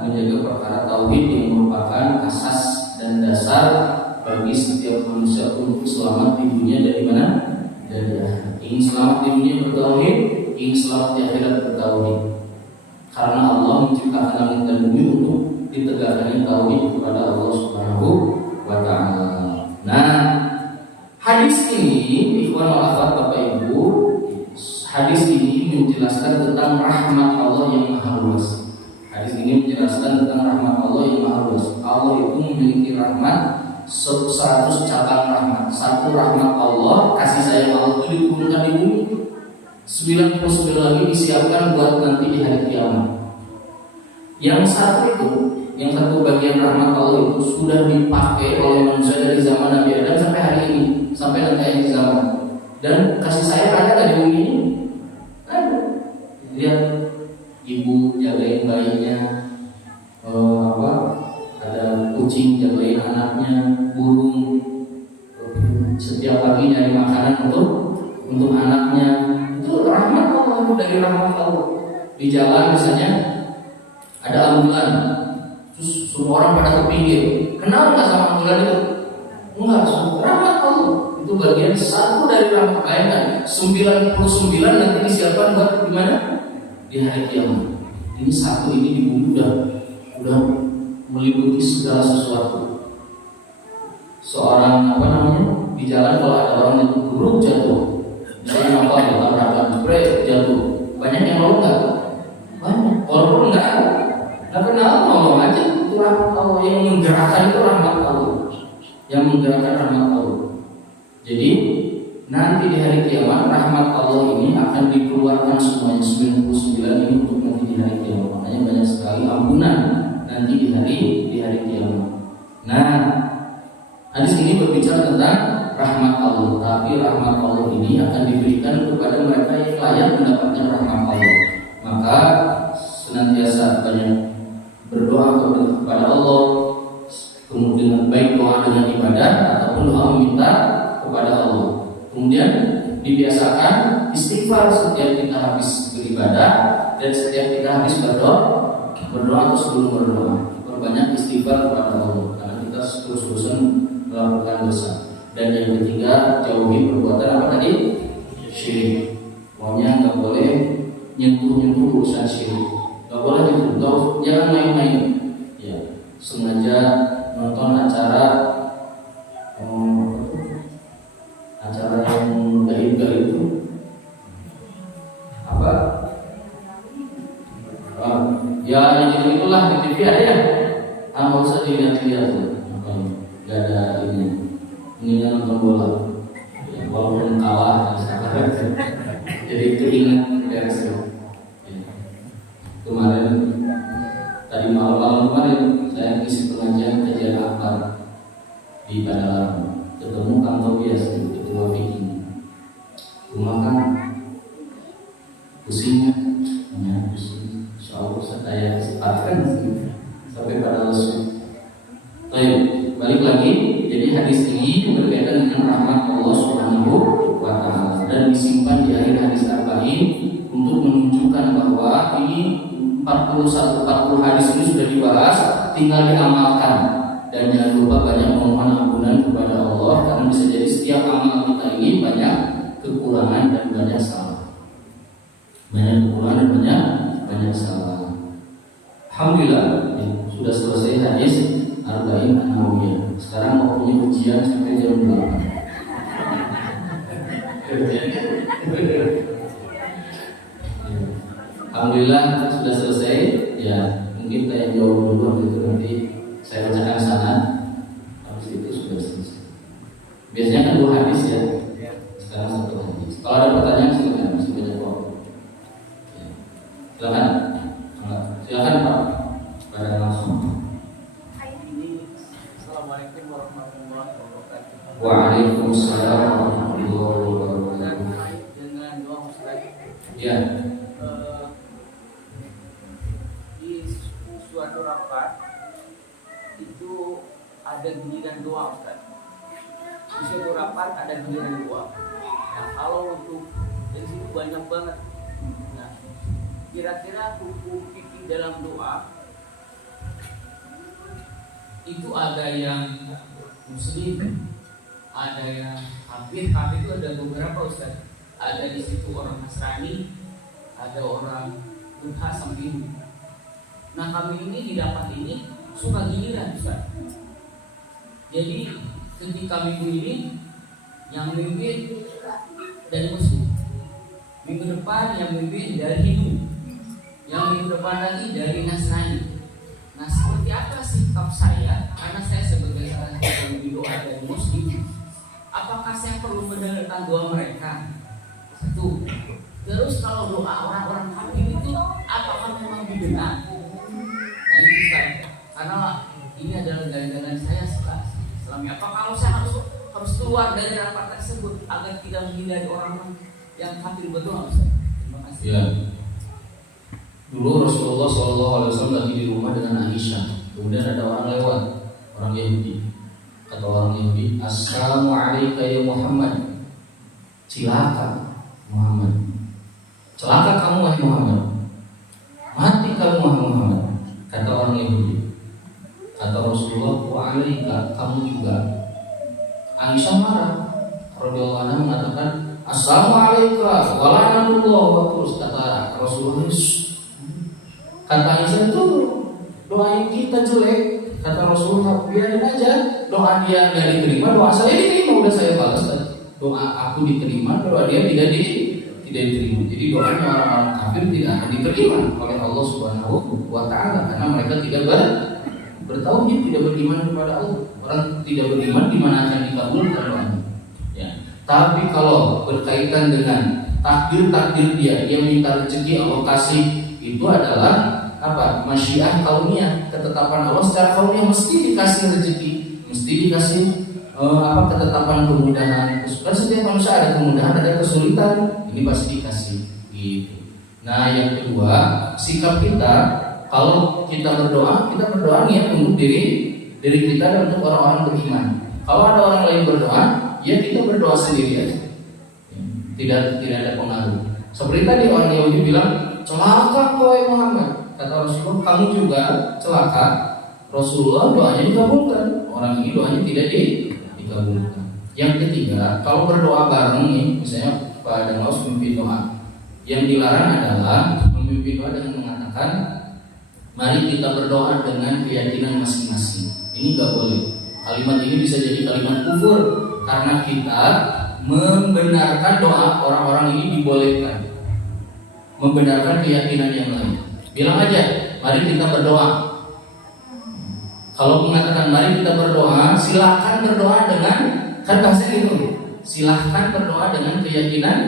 menjaga perkara tauhid yang merupakan asas dan dasar bagi setiap manusia untuk selamat di dunia dari mana? Dari akhirat. Ingin selamat di dunia bertauhid, ingin selamat di akhirat bertauhid. Karena Allah menciptakan langit dan bumi untuk ditegakkan tauhid kepada Allah Subhanahu wa taala. Nah, hadis ini ikhwan wal akhwat Bapak Ibu, hadis ini menjelaskan tentang rahmat Allah yang maha luas. Hadis ini menjelaskan tentang rahmat Allah yang maha luas. Allah itu memiliki rahmat 100 cabang rahmat. Satu rahmat Allah, kasih sayang Allah itu diturunkan di bumi. 99 lagi disiapkan buat nanti di hari kiamat. Yang satu bagian rahmat Allah itu sudah dipakai oleh manusia dari zaman Nabi Adam sampai hari ini, sampai nanti akhir zaman. Dan kasih sayang ada nggak di bumi ini? Ada. Lihat ibu jagain bayinya, ada kucing jagain anaknya, burung setiap pagi nyari makanan untuk anaknya. Itu rahmat Allah, dari rahmat Allah. Di jalan misalnya ada ambulan, terus semua orang pada kepinggir. Kenal nggak sama ambulan itu? Enggak, rahmat Allah. Itu bagian satu dari rahmat. Bayangkan 99 nanti disiapkan buat gimana? Di hari kiamat. Ini satu ini di bumi udah meliputi segala sesuatu. Seorang di jalan kalau ada orang yang buruk jatuh, misalnya tabrakan jatuh, banyak yang nolong nggak? Banyak. Walaupun nggak kenal, nolong aja. Itu rahmat Allah. Yang menggerakkan itu rahmat Allah. Yang menggerakkan rahmat Allah. Jadi nanti di hari kiamat rahmat Allah ini akan dikeluarkan semuanya 99 ini untuk nanti di hari kiamat. Makanya banyak sekali ampunan nanti di hari kiamat. Nah, hadis ini berbicara tentang rahmat Allah. Tapi rahmat Allah ini akan diberikan kepada mereka yang layak mendapatkan rahmat Allah. Maka senantiasa banyak berdoa kepada Allah, kemudian baik doa dengan ibadah ataupun doa meminta kepada Allah. Kemudian dibiasakan istighfar setiap kita habis beribadah dan setiap kita habis berdoa atau sebelum berdoa. Perbanyak istighfar kepada Allah karena kita terus-terusan melakukan dosa. Dan yang ketiga, jauhi perbuatan apa tadi? Syirik. Pokoknya nggak boleh nyentuh urusan syirik. Gak boleh itu, jangan main-main. Ya, sengaja nonton acara yang gaib-gaib itu apa? Ya yang itulah di TV ada ya. Nggak usah dilihat-lihat tuh. Gak ada ini nonton bola. Ya, walaupun kalah, jadi keinget beres. Kemarin tadi malam kemarin saya isi pengajian kajian akbar di Padalarang, ketemu Kang Tobias, ketua Viking. Rumah kan pusingnya, pusing. Soal saya kesempatan sampai pada lesu. Baik, balik lagi. Jadi hadis ini berkaitan dengan rahmat Allah Subhanahu wa Ta'ala dan disimpan di akhir hadis arba'in untuk menunjukkan bahwa ini 40 hadis ini sudah dibahas, tinggal diamalkan. Dan jangan lupa banyak memohon ampunan kepada Allah, karena bisa jadi setiap amal kita ini banyak kekurangan dan banyak salah. Banyak kekurangan dan banyak salah. Alhamdulillah ya, sudah selesai hadis arba'in an-nawawiyah. Sekarang waktunya ujian sampai jam 8. Alhamdulillah sudah selesai. Ya, mungkin saya jawab dulu, habis itu nanti saya bacakan sana. Habis itu sudah selesai. Biasanya kan 2 hadis ya. Sekarang 1 hadis. Kalau ada pertanyaan silakan, masih banyak waktu. Ya. Silakan Pak. Pada langsung. Assalamualaikum warahmatullahi wabarakatuh. Waalaikumsalam warahmatullahi wabarakatuh. Dengan doa Ustaz. Ya. Di suatu rapat itu ada giliran doa Ustaz. Di suatu rapat ada giliran doa. Nah, kalau untuk dari situ banyak banget. Nah, kira-kira hukum fikih dalam doa itu ada yang muslim, ada yang kafir. Kafir itu ada beberapa Ustaz. Ada di situ orang Nasrani, ada orang Buddha sampai Hindu. Nah, kami ini didapat ini suka giliran Ustaz. Jadi ketika minggu ini yang mimpin dari muslim, minggu depan yang mimpin dari Hindu, yang minggu depan lagi dari Nasrani. Nah, seperti apa sikap saya? Karena saya sebagai salah satu doa dari muslim, apakah saya perlu mendengarkan doa mereka? Satu. Terus kalau doa orang-orang kafir itu apakah memang didengar? Nah, ini Ustaz. Karena ini adalah gandangan saya selama. Apa kalau saya harus keluar dari rapat tersebut agar tidak menghindari orang yang kafir berdoa Ustaz? Terima kasih. Ya. Dulu Rasulullah SAW lagi di rumah dengan Aisyah. Kemudian ada orang lewat, orang Yahudi. Kata orang Yahudi, "Assalamualaikum ya Muhammad." Cilaka Muhammad. Celaka kamu wahai Muhammad. Mati kamu wahai Muhammad. Kata orang Yahudi. Kata Rasulullah, "Wa'alaika kamu juga." Aisyah marah. Radhiyallahu anha mengatakan, "Assalamualaikum warahmatullahi wabarakatuh." Kata Rasulullah, kata Aisyah itu doa kita jelek. Kata Rasulullah, biarin aja. Doa dia nggak diterima, doa saya diterima. Udah saya balas tadi. Doa aku diterima, doa dia tidak diterima. Jadi doanya orang-orang kafir tidak akan diterima oleh Allah Subhanahu wa Ta'ala, karena mereka tidak bertauhid, tidak beriman kepada Allah. Orang tidak beriman, di mana akan dikabulkan doanya? Ya. Tapi kalau berkaitan dengan takdir dia minta rezeki Allah kasih, itu adalah apa? Masyiah kauniyah, ketetapan Allah secara kauniyah, mesti dikasih rezeki, mesti dikasih ketetapan kemudahan. Kan setiap manusia ada kemudahan, ada kesulitan, ini pasti dikasih gitu. Nah, yang kedua, sikap kita kalau kita berdoa niat untuk diri kita dan untuk orang-orang beriman. Kalau ada orang lain berdoa, ya kita berdoa sendiri aja. Tidak ada pengaruh. Seperti tadi orang Yahudi bilang, "Celaka wahai Muhammad." Kata Rasulullah, "Kamu juga celaka." Rasulullah doanya dikabulkan, orang ini doanya tidak dikabulkan. Yang ketiga, kalau berdoa bareng nih, misalnya pada Maus mimpi doa, Yang dilarang adalah memimpin doa dengan mengatakan, mari kita berdoa dengan keyakinan masing-masing. Ini nggak boleh. Kalimat ini bisa jadi kalimat kufur karena kita membenarkan doa orang-orang ini dibolehkan, membenarkan keyakinan yang lain. Bilang aja, mari kita berdoa. Kalau mengatakan mari kita berdoa, silahkan berdoa dengan, kan bahasa itu, silahkan berdoa dengan keyakinan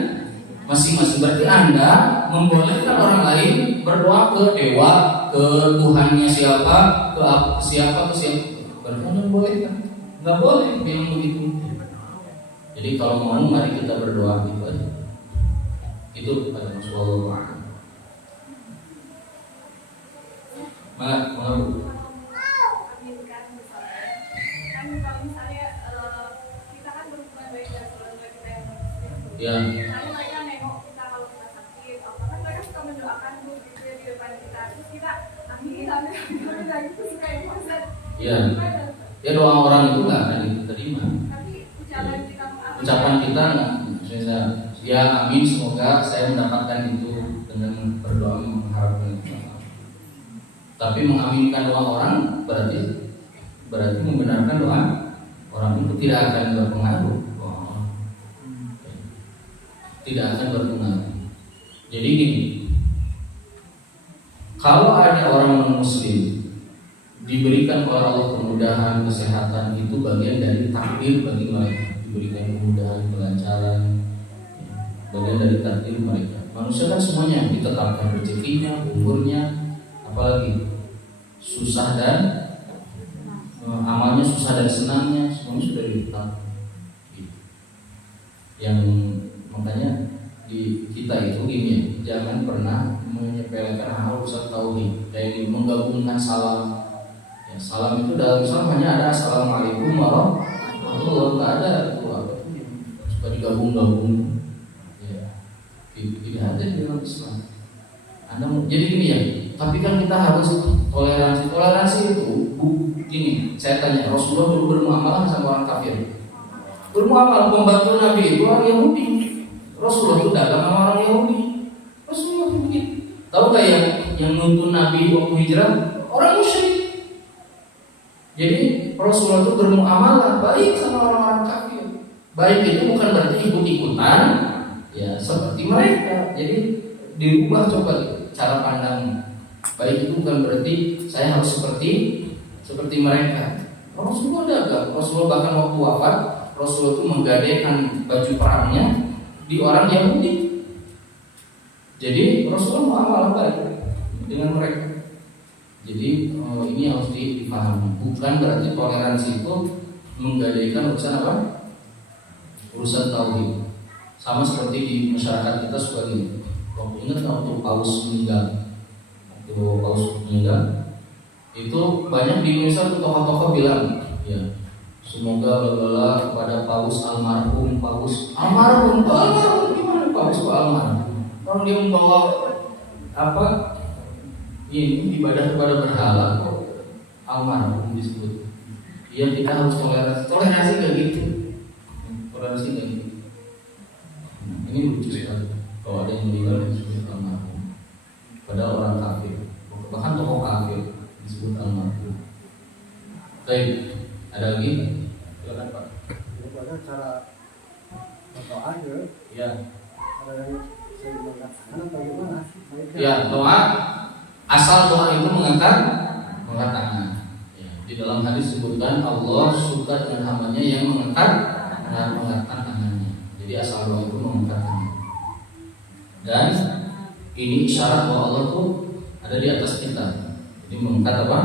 masing-masing. Berarti Anda membolehkan orang lain berdoa ke dewa, ke Tuhannya siapa, ke siapa. Berarti Anda membolehkan. Nggak boleh bilang begitu. Jadi kalau mau mari kita berdoa gitu aja. Itu kata Rasulullah. Mau kalau misalnya kita kan berhubungan baik dengan saudara kita yang muslim. ya. Misalnya mereka nengok kita kalau kita sakit, kan mereka suka mendoakan tuh gitu ya di depan kita. Terus kita amin itu suka emosi. Iya. Ya doa orang itu nggak akan diterima. Tapi Ucapan kita nggak. Misalnya, ya amin semoga saya mendapatkan itu dengan berdoa mengharapkan itu. Tapi mengaminkan doa orang berarti membenarkan doa orang itu tidak akan berpengaruh. Tidak akan berpengaruh. Jadi gini, kalau ada orang non-muslim diberikan oleh Allah kemudahan, kesehatan, itu bagian dari takdir bagi mereka. Diberikan kemudahan, kelancaran, bagian dari takdir mereka. Manusia kan semuanya ditetapkan rezekinya, umurnya, apalagi susah dan amalnya, susah dan senangnya, semuanya sudah ditetapkan. Yang makanya di kita itu gini, jangan pernah menyepelekan hal urusan tauhid, kayak menggabungkan salam. Ya, salam itu dalam Islam hanya ada assalamualaikum warahmatullahi, nggak ada itu apa suka digabung-gabung. Ya, tidak ada di dalam Islam. Jadi gini ya, tapi kan kita harus toleransi. Toleransi itu gini, saya tanya, Rasulullah dulu bermuamalah sama orang kafir. Bermuamalah, membantu Nabi itu orang Yahudi. Rasulullah itu dagang sama orang Yahudi. Rasulullah itu begitu. Tahu gak yang nuntun Nabi waktu hijrah? Orang musyrik. Jadi Rasulullah itu bermuamalah baik sama orang-orang kafir. Baik itu bukan berarti ikut-ikutan, ya seperti mereka. Jadi dirubah coba cara pandangnya. Baik itu bukan berarti saya harus seperti mereka. Rasulullah dagang. Rasulullah bahkan waktu wafat, Rasulullah itu menggadaikan baju perangnya di orang Yahudi. Jadi Rasulullah muamalah baik dengan mereka. Jadi ini harus dipahami. Bukan berarti toleransi itu menggadaikan urusan apa? Urusan tauhid. Sama seperti di masyarakat kita suka gini. Waktu ingat waktu Paus meninggal, itu banyak di Indonesia tuh tokoh-tokoh bilang, ya semoga bala kepada Paus almarhum gimana Paus almarhum? Kalau dia membawa apa? Ini ibadah kepada berhala kok almarhum disebut. Ya kita harus toleransi kayak gitu. Toleransi kayak gitu. Ini lucu sekali. Kalau ada yang meninggal disebut almarhum, padahal orang kafir, bahkan tokoh kafir disebut almarhum. Baik, ada lagi? Silakan Pak. Ada cara berdoa ya. Ada yang saya mengatakan bagaimana? Ya, doa. Asal doa itu mengangkat tangan. Ya, di dalam hadis disebutkan Allah suka dengan hambanya yang mengangkat tangannya. Jadi asal doa itu mengangkat tangan. Dan ini isyarat bahwa Allah itu ada di atas kita. Jadi mengangkat apa?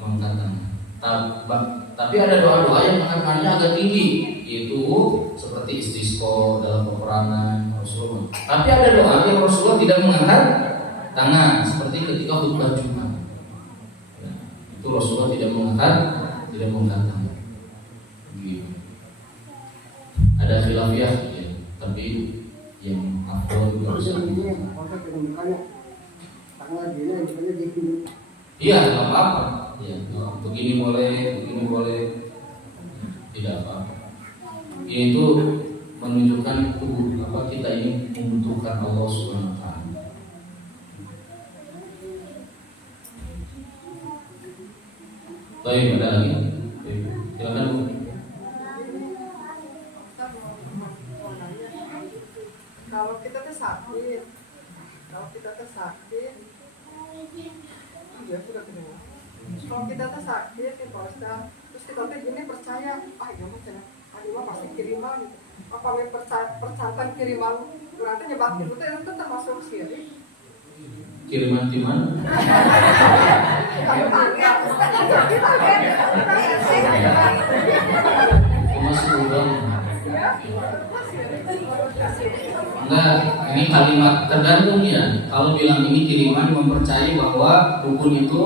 Mengangkat tangan. Tapi ada doa-doa yang mengangkat tangannya agak tinggi, yaitu seperti istisqa dalam peperangan Rasulullah. Tapi ada doa yang Rasulullah tidak mengangkat tangan, seperti ketika khutbah Jumat. Ya, itu Rasulullah tidak mengangkat tangan. Begitu. Ada khilafiyah, ya, tapi yang afdal juga harus iya, nggak apa-apa. Ya, begini boleh, tidak apa-apa. Itu menunjukkan kita ini membutuhkan Allah Subhanahu Baik, ada lagi? Baik. Silakan Bu. Kalau kita tuh sakit, ya sudah ketemu. Kalau kita tuh sakit, ya Pak Ustaz, terus kita tuh gini percaya, ya macam, mah pasti kiriman gitu. Apa percatan kiriman, berarti nyebab itu termasuk syirik. Kiriman timan. Masuk ulang. Enggak, ini kalimat tergantung ya. Kalau bilang ini kiriman mempercayai bahwa dukun itu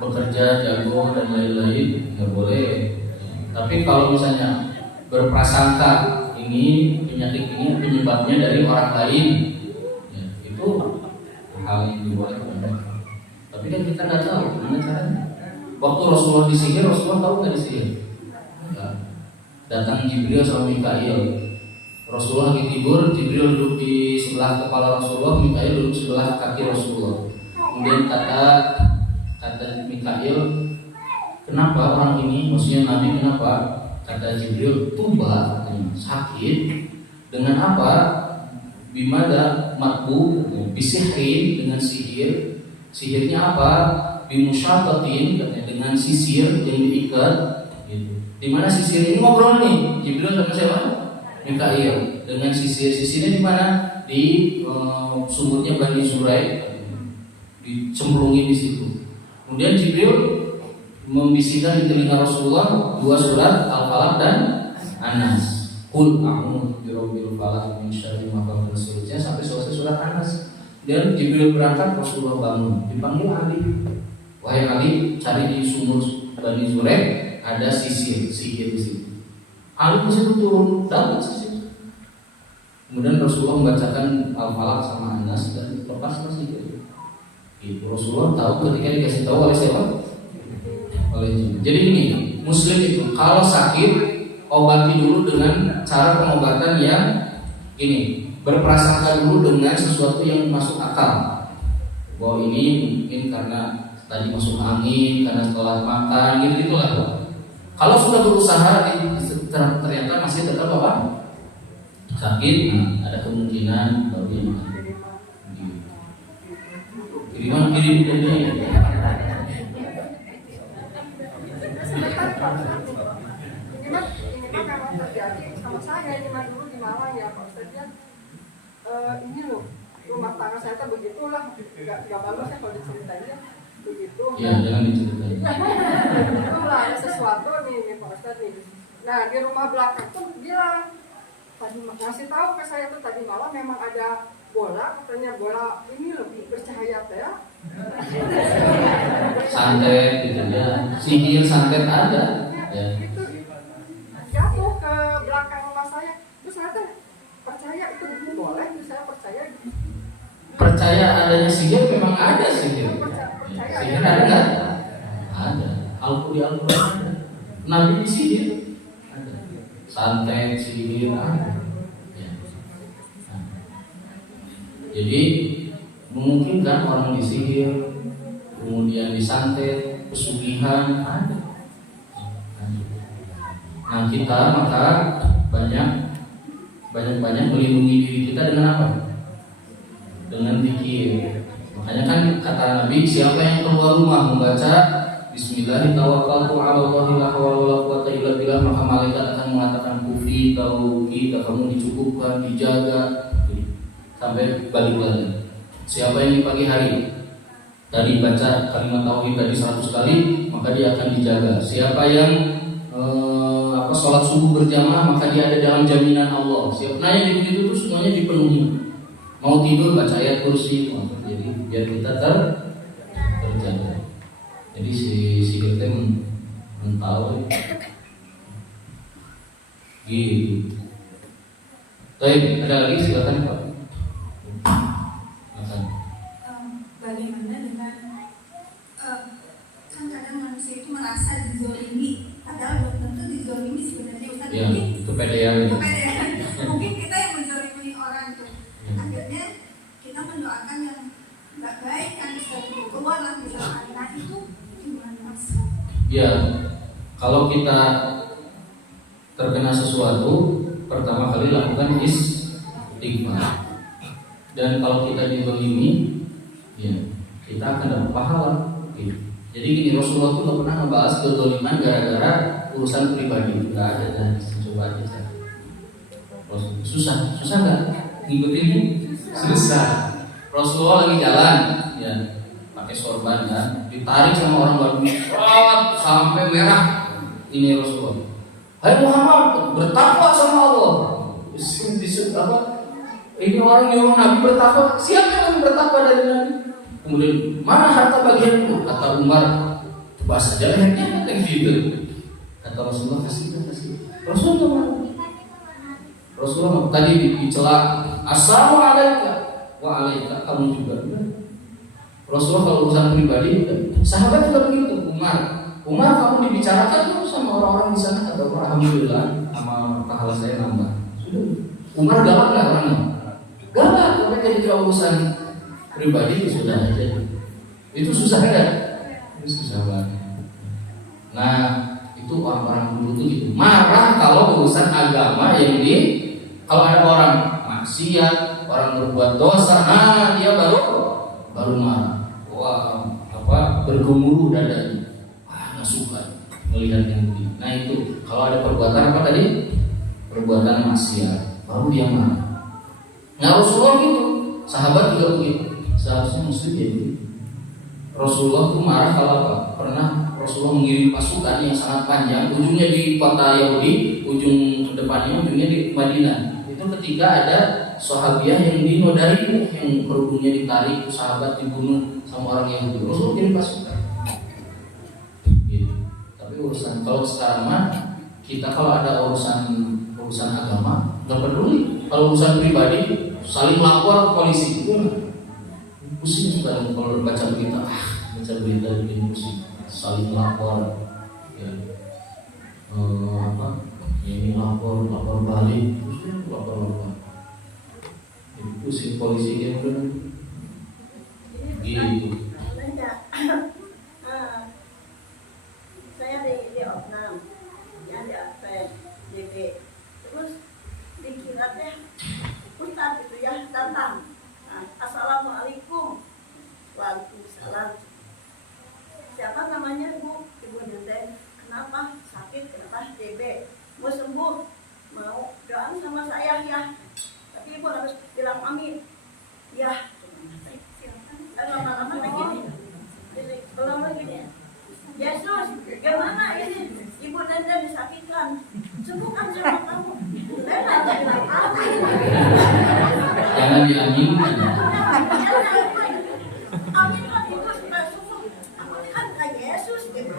bekerja jago dan lain-lain, nggak boleh. Tapi kalau misalnya berprasangka ini penyakit ini penyebabnya dari orang lain, ya, itu hal yang dibolehkan. Tapi kan kita nggak tahu gimana caranya. Waktu Rasulullah disihir, Rasulullah tahu nggak disihir? Enggak. Datang Jibril sama Mikail. Rasulullah lagi tidur, Jibril duduk di sebelah kepala Rasulullah, Mikail duduk sebelah kaki Rasulullah. Kemudian kata Mikail, kenapa orang ini, maksudnya Nabi kenapa? Kata Jibril, tuba, sakit. Dengan apa? Bimada matbu, bisihrin, dengan sihir. Sihirnya apa? Bimusyatatin, dengan sisir yang diikat. Gitu. Di mana sisir ini ngobrol nih? Jibril sama siapa? Mikail. Dengan sisirnya di mana? Di sumurnya Bani Zurai, dicemplungin di situ. Kemudian Jibril membisikkan di telinga Rasulullah 2 surat Al-Falaq dan An-Nas. Qul a'udzu birabbil falaq min syarri ma khalaq sampai selesai surat An-Nas. Dan Jibril berangkat, Rasulullah bangun. Dipanggil Ali. Wahai Ali, cari di sumur Bani Zurai ada sihir di situ. Ali disitu turun, dapat sihir. Kemudian Rasulullah membacakan Al-Falaq sama An-Nas dan lepaslah sihir. Itu Rasulullah tahu ketika dikasih tahu oleh siapa? Oleh Jibril. Jadi ini Muslim itu kalau sakit obati dulu dengan cara pengobatan yang ini, berprasangka dulu dengan sesuatu yang masuk akal. Bahwa ini mungkin karena tadi masuk angin, karena setelah makan, gitu lah. Kalau sudah berusaha ternyata masih tetap apa? Sakit, ada kemungkinan baru dia makan. Kirim ini. Ini memang terjadi sama saya ini mah dulu di Malang ya Pak Ustaz ya. Ini loh rumah tangga saya tuh begitulah, nggak bagus ya kalau diceritain begitu. Ya jangan diceritain. Begitulah ada sesuatu nih Pak Ustaz nih. Nah di rumah belakang tuh bilang tadi ngasih tahu ke saya tuh tadi malam memang ada bola, katanya bola ini lebih bercahaya teh. Santet gitu ya. Sihir santet ada. Ya. Itu jatuh ke belakang rumah saya. Terus saya tuh percaya itu boleh, saya percaya. Percaya adanya sihir memang ada sihir. Percaya Sihir ada nggak? Ada. Al-Quran ada. Nabi sihir ada. Santet sihir ada. Ya. Nah. Jadi memungkinkan orang disihir, kemudian disantet, pesugihan ada. Nah kita maka banyak melindungi diri kita dengan apa? Dengan zikir. Makanya kan kata Nabi, siapa yang keluar rumah membaca Bismillahirrahmanirrahim maka malaikat akan mengatakan kufi kita kamu dicukupkan, dijaga sampai balik lagi. Siapa yang di pagi hari tadi baca kalimat tauhid tadi 100 kali maka dia akan dijaga. Siapa yang sholat subuh berjamaah maka dia ada dalam jaminan Allah. Siapa nanya begitu tuh semuanya dipenuhi. Mau tidur baca ayat kursi, jadi biar kita terjaga. Jadi si kita mentau gitu. Baik, ada lagi silakan Pak. Bagaimana dengan kan kadang manusia itu merasa dizolimi, padahal belum tentu dizolimi sebenarnya Ustaz. Ya, kepedean. Mungkin kita yang menzolimi orang itu. Akhirnya kita mendoakan yang nggak baik kan, keluar lah misalnya. Nah itu gimana Mas? Ya, kalau kita terkena sesuatu, pertama kali lakukan istighfar. Dan kalau kita dizalimi, ya kita akan dapat pahala. Gitu. Jadi gini, Rasulullah itu nggak pernah ngebahas kezaliman gara-gara urusan pribadi. Nggak ada, dan coba aja. Susah nggak? Ngikutin ini? Susah. Rasulullah lagi jalan, ya pakai sorban kan, ditarik sama orang baru, sampai merah. Ini Rasulullah. Hai Muhammad, bertakwa sama Allah. Apa? Ini orang yang Nabi bertakwa. Siapa yang bertakwa dari Nabi? Kemudian mana harta bagianku? Kata Umar, coba saja lehernya kayak gitu. Kata Rasulullah, kasih. Rasulullah tadi dicela, assalamualaikum waalaikumsalam, kamu juga. Rasulullah kalau urusan pribadi, sahabat juga begitu. Umar kamu dibicarakan tuh sama orang-orang di sana, kata alhamdulillah, sama pahala saya nambah. Sudah. Umar galak nggak orangnya? Galak, tapi ketika urusan pribadi sudah aja. Itu susah kan? Itu susah banget. Nah, itu orang-orang dulu tuh gitu. Marah kalau urusan agama yang kalau ada orang maksiat, orang berbuat dosa, nah dia baru marah. Wah, bergemuruh dadanya. Nggak suka melihat yang begini. Nah itu kalau ada perbuatan apa tadi? Perbuatan maksiat, baru dia marah. Nah Rasulullah gitu, sahabat juga begitu. Seharusnya muslim ya begitu. Rasulullah tuh marah kalau apa? Pernah Rasulullah mengirim pasukan yang sangat panjang, ujungnya di kota Yahudi, ujung depannya ujungnya di Madinah. Itu ketika ada sahabiah yang dinodari, yang kerudungnya ditarik, sahabat dibunuh sama orang Yahudi. Rasulullah kirim pasukan. Gitu. Tapi urusan kalau sekarang mah kita kalau ada urusan agama nggak peduli. Kalau urusan pribadi saling lapor ke polisi. Pusing juga kalau baca berita bikin pusing. Saling lapor, ya, ini lapor balik, terus lapor. Pusing polisi yang benar. Gitu. Saya di Oknam, ya di DP, terus dikira teh Ustaz itu ya datang. Assalamualaikum, waalaikumsalam. Siapa namanya Bu? Ibu Nenden. Kenapa sakit? Kenapa DB? Mau sembuh? Mau doa sama saya ya? Tapi ibu harus bilang amin. Ya. Lama-lama begini. Belum lagi. Yesus, gimana ini? Ibu Nenden disakitkan. Sembuhkan sama kamu. Saya nggak bilang amin. Jangan diaminkan. Amin lah itu sudah sembuh. Aku kan kayak Yesus gitu.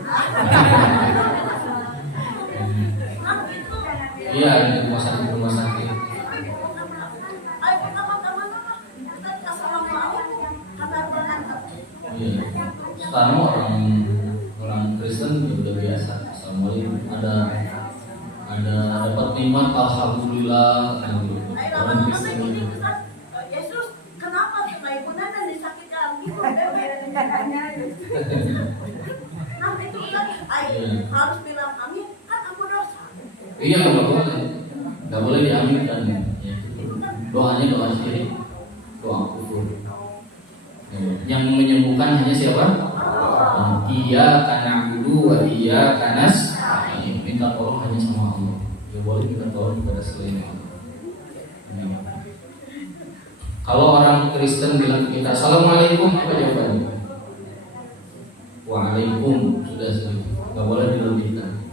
Iya, di rumah sakit. Ayo pertama-tama assalamualaikum. Kabar berkata. Iya. Sekarang orang Kristen ya udah biasa. Assalamualaikum. Ada dapat nikmat, alhamdulillah. Ayo lama-lama begini Ustaz. Yesus, kenapa supaya ibu Nenden disakitkan? Ibu nah itu Ustaz, harus bilang amin. Kan aku dosa. Iya, nggak boleh diaminkan. Ya. Doanya doa syirik, doa kufur. Yang menyembuhkan hanya siapa? Iya karena dulu, iya karena minta tolong hanya sama Allah. Gak boleh minta tolong kepada selain Allah. Kalau orang Kristen bilang ke kita Assalamualaikum, apa jawabannya? Waalaikum, sudah segitu. Gak boleh dilebihkan.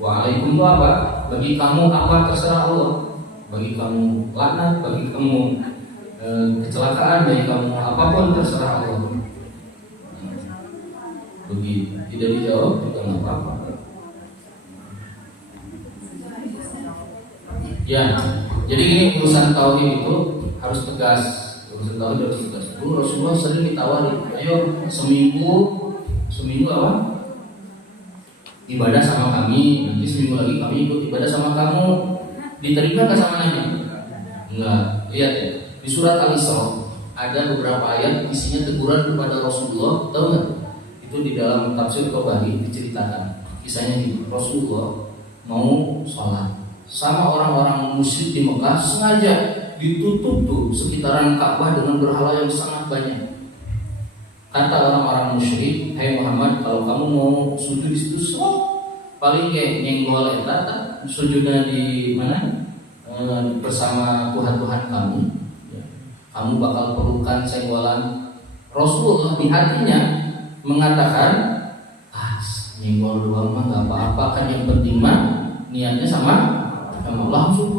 Waalaikum itu apa? Bagi kamu apa terserah Allah. Bagi kamu laknat, bagi kamu kecelakaan, bagi kamu apapun terserah Allah. Begitu. Tidak dijawab juga nggak apa-apa. Ya, jadi ini urusan tauhid itu harus tegas. Urusan tauhid harus tegas. Dulu Rasulullah sering ditawari, ayo seminggu apa? Ibadah sama kami. Nanti seminggu lagi kami ikut ibadah sama kamu. Diterima nggak sama Nabi? Enggak. Lihat ya. Di surat Al-Isra ada beberapa ayat isinya teguran kepada Rasulullah. Tahu nggak? Itu di dalam tafsir Tabari diceritakan kisahnya di Rasulullah mau sholat sama orang-orang musyrik di Mekah, sengaja ditutup tuh sekitaran Ka'bah dengan berhala yang sangat banyak. Kata orang-orang musyrik, "Hai Muhammad, kalau kamu mau sujud di situ, paling kayak nyenggol eta sujudnya di mana? Bersama Tuhan-Tuhan kamu. Ya. Kamu bakal perlukan senggolan." Rasulullah di hatinya mengatakan, nyenggol doang mah nggak apa-apa, kan yang penting mah niatnya sama Allah. Langsung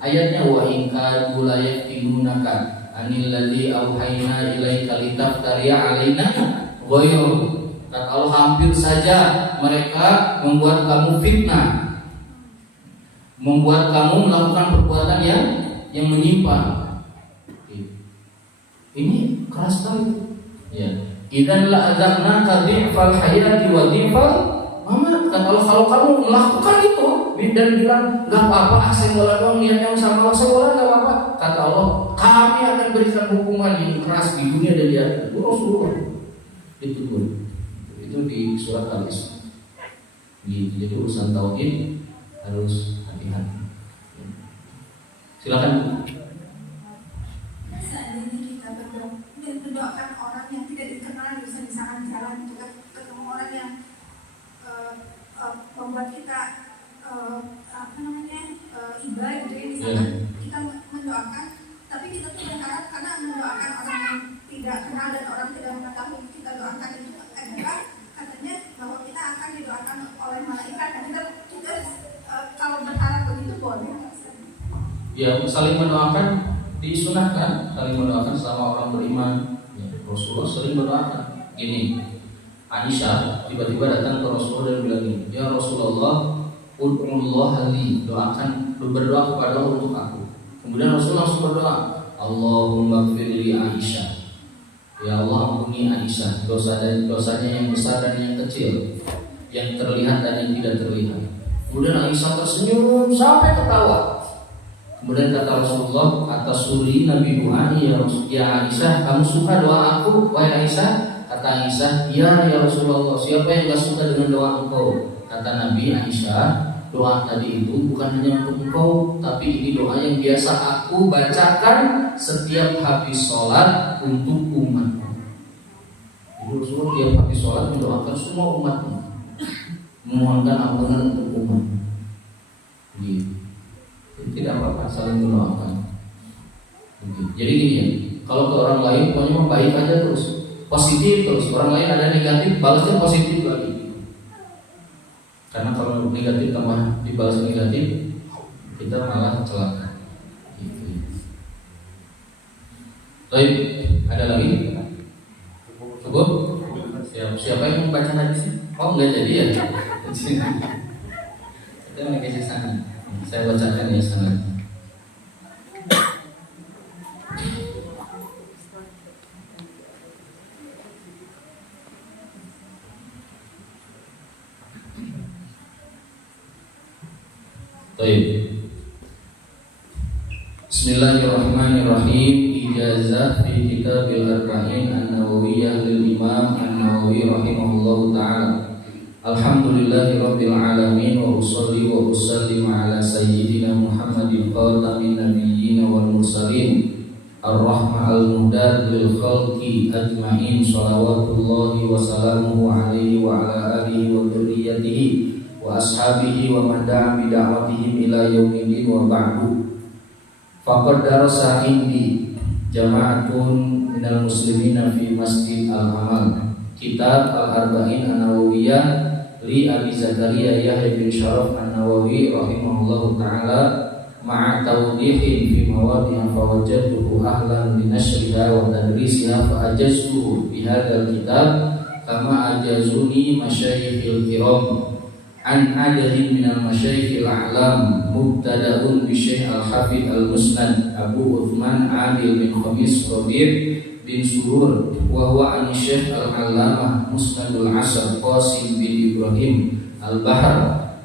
ayatnya, wa in kadu la yaftinunaka anil ladzi auhayna ilaika litaftariya alaina ghayr. Kata Allah, hampir saja mereka membuat kamu fitnah, membuat kamu melakukan perbuatan yang menyimpang. Ini keras sekali. Ya. Idan la adzaqnaka dhi'fal hayati wa dhi'fal mamat. Kalau kamu melakukan itu dan bilang enggak apa-apa, senggolan doang niatnya sama Allah, senggolan enggak apa-apa, kata Allah, kami akan berikan hukuman yang keras di dunia dan di akhirat. Itu Rasulullah. Itu di surat Al-Isra. Jadi urusan tauhid harus hati-hati. Silakan. Seandainya kita mendoakan orang yang tidak dikenal, misalkan jalan itu ketemu orang yang membuat kita iba gitu ya, misalkan kita mendoakan, tapi kita tuh berharap karena mendoakan orang yang tidak kenal dan orang tidak mengetahui kita doakan itu adalah katanya bahwa kita akan didoakan oleh malaikat, dan kita kalau berharap begitu boleh. Ya, saling mendoakan disunahkan, saling mendoakan selama orang beriman. Ya, Rasulullah sering berdoakan. Gini, Aisyah tiba-tiba datang ke Rasulullah dan bilang gini, "Ya Rasulullah, ud'ullah li," berdoa kepada Allah untuk aku. Kemudian Rasulullah langsung berdoa, "Allahumma ighfirli Aisyah." Ya Allah, ampuni Aisyah dosanya yang besar dan yang kecil, yang terlihat dan yang tidak terlihat. Kemudian Aisyah tersenyum sampai ketawa. Kemudian kata Rasulullah, atas suri Nabi Muhammad, ya Aisyah, kamu suka doa aku, wahai Aisyah? Kata Aisyah, ya Rasulullah, siapa yang gak suka dengan doa engkau? Kata Nabi, Aisyah, doa tadi itu bukan hanya untuk engkau, tapi ini doa yang biasa aku bacakan setiap habis sholat untuk umatku. Jadi Rasulullah tiap habis sholat mendoakan semua umatnya, memohonkan ampunan untuk umat. Gitu. Tidak apa-apa, saling mendoakan. Jadi gini ya, kalau ke orang lain pokoknya baik aja terus, positif terus. Orang lain ada negatif, balasnya positif lagi. Karena kalau negatif tambah dibalas negatif, kita malah celaka. Baik, ada lagi? Cukup? Siapa yang membaca hadisnya? Oh enggak jadi ya? Kita mau kasih sana. Saya bacakan ya sangat. Baik. Bismillahirrahmanirrahim. Ijazah fi Kitabil Arba'in An-Nawawiyah lil Imam An-Nawawi rahimahullahu taala. Alhamdulillahi Rabbil Alamin, wa usalli wa usallim ala sayyidina Muhammadin khatamin nabiyyin wal mursalin, ar-rahmah al-muhdad lil khalqi ajma'in, salawatullahi wa salamuhu alaihi wa ala alihi wa dhurriyyatihi wa ashabihi wa man da'a bi da'watihim ila yaumil wa ba'du. Faqad darasa indi jama'atun minal muslimina fi Masjid Al-Amal Kitab Al-Arba'in An-Nawawiyah li Abi Zakaria Yahya bin Syaraf An-Nawawi rahimahullahu ta'ala ma'a tawdihin fi mawadi'an fawajadtuhu ahlan linashriha wa tadrisiha fa'ajaztuhu bihadal kitab kama ajazuni masyayikhil kiram an adadin minal masyayikhil a'lam mubtada'un bi Syekh Al-Hafidh Al-Musnad Abu Uthman Adil bin Khamis Rabi' bin Surur wa huwa an Syekh Al-Allamah Musnadul Asr Qasim bin Ibrahim Al-Bahr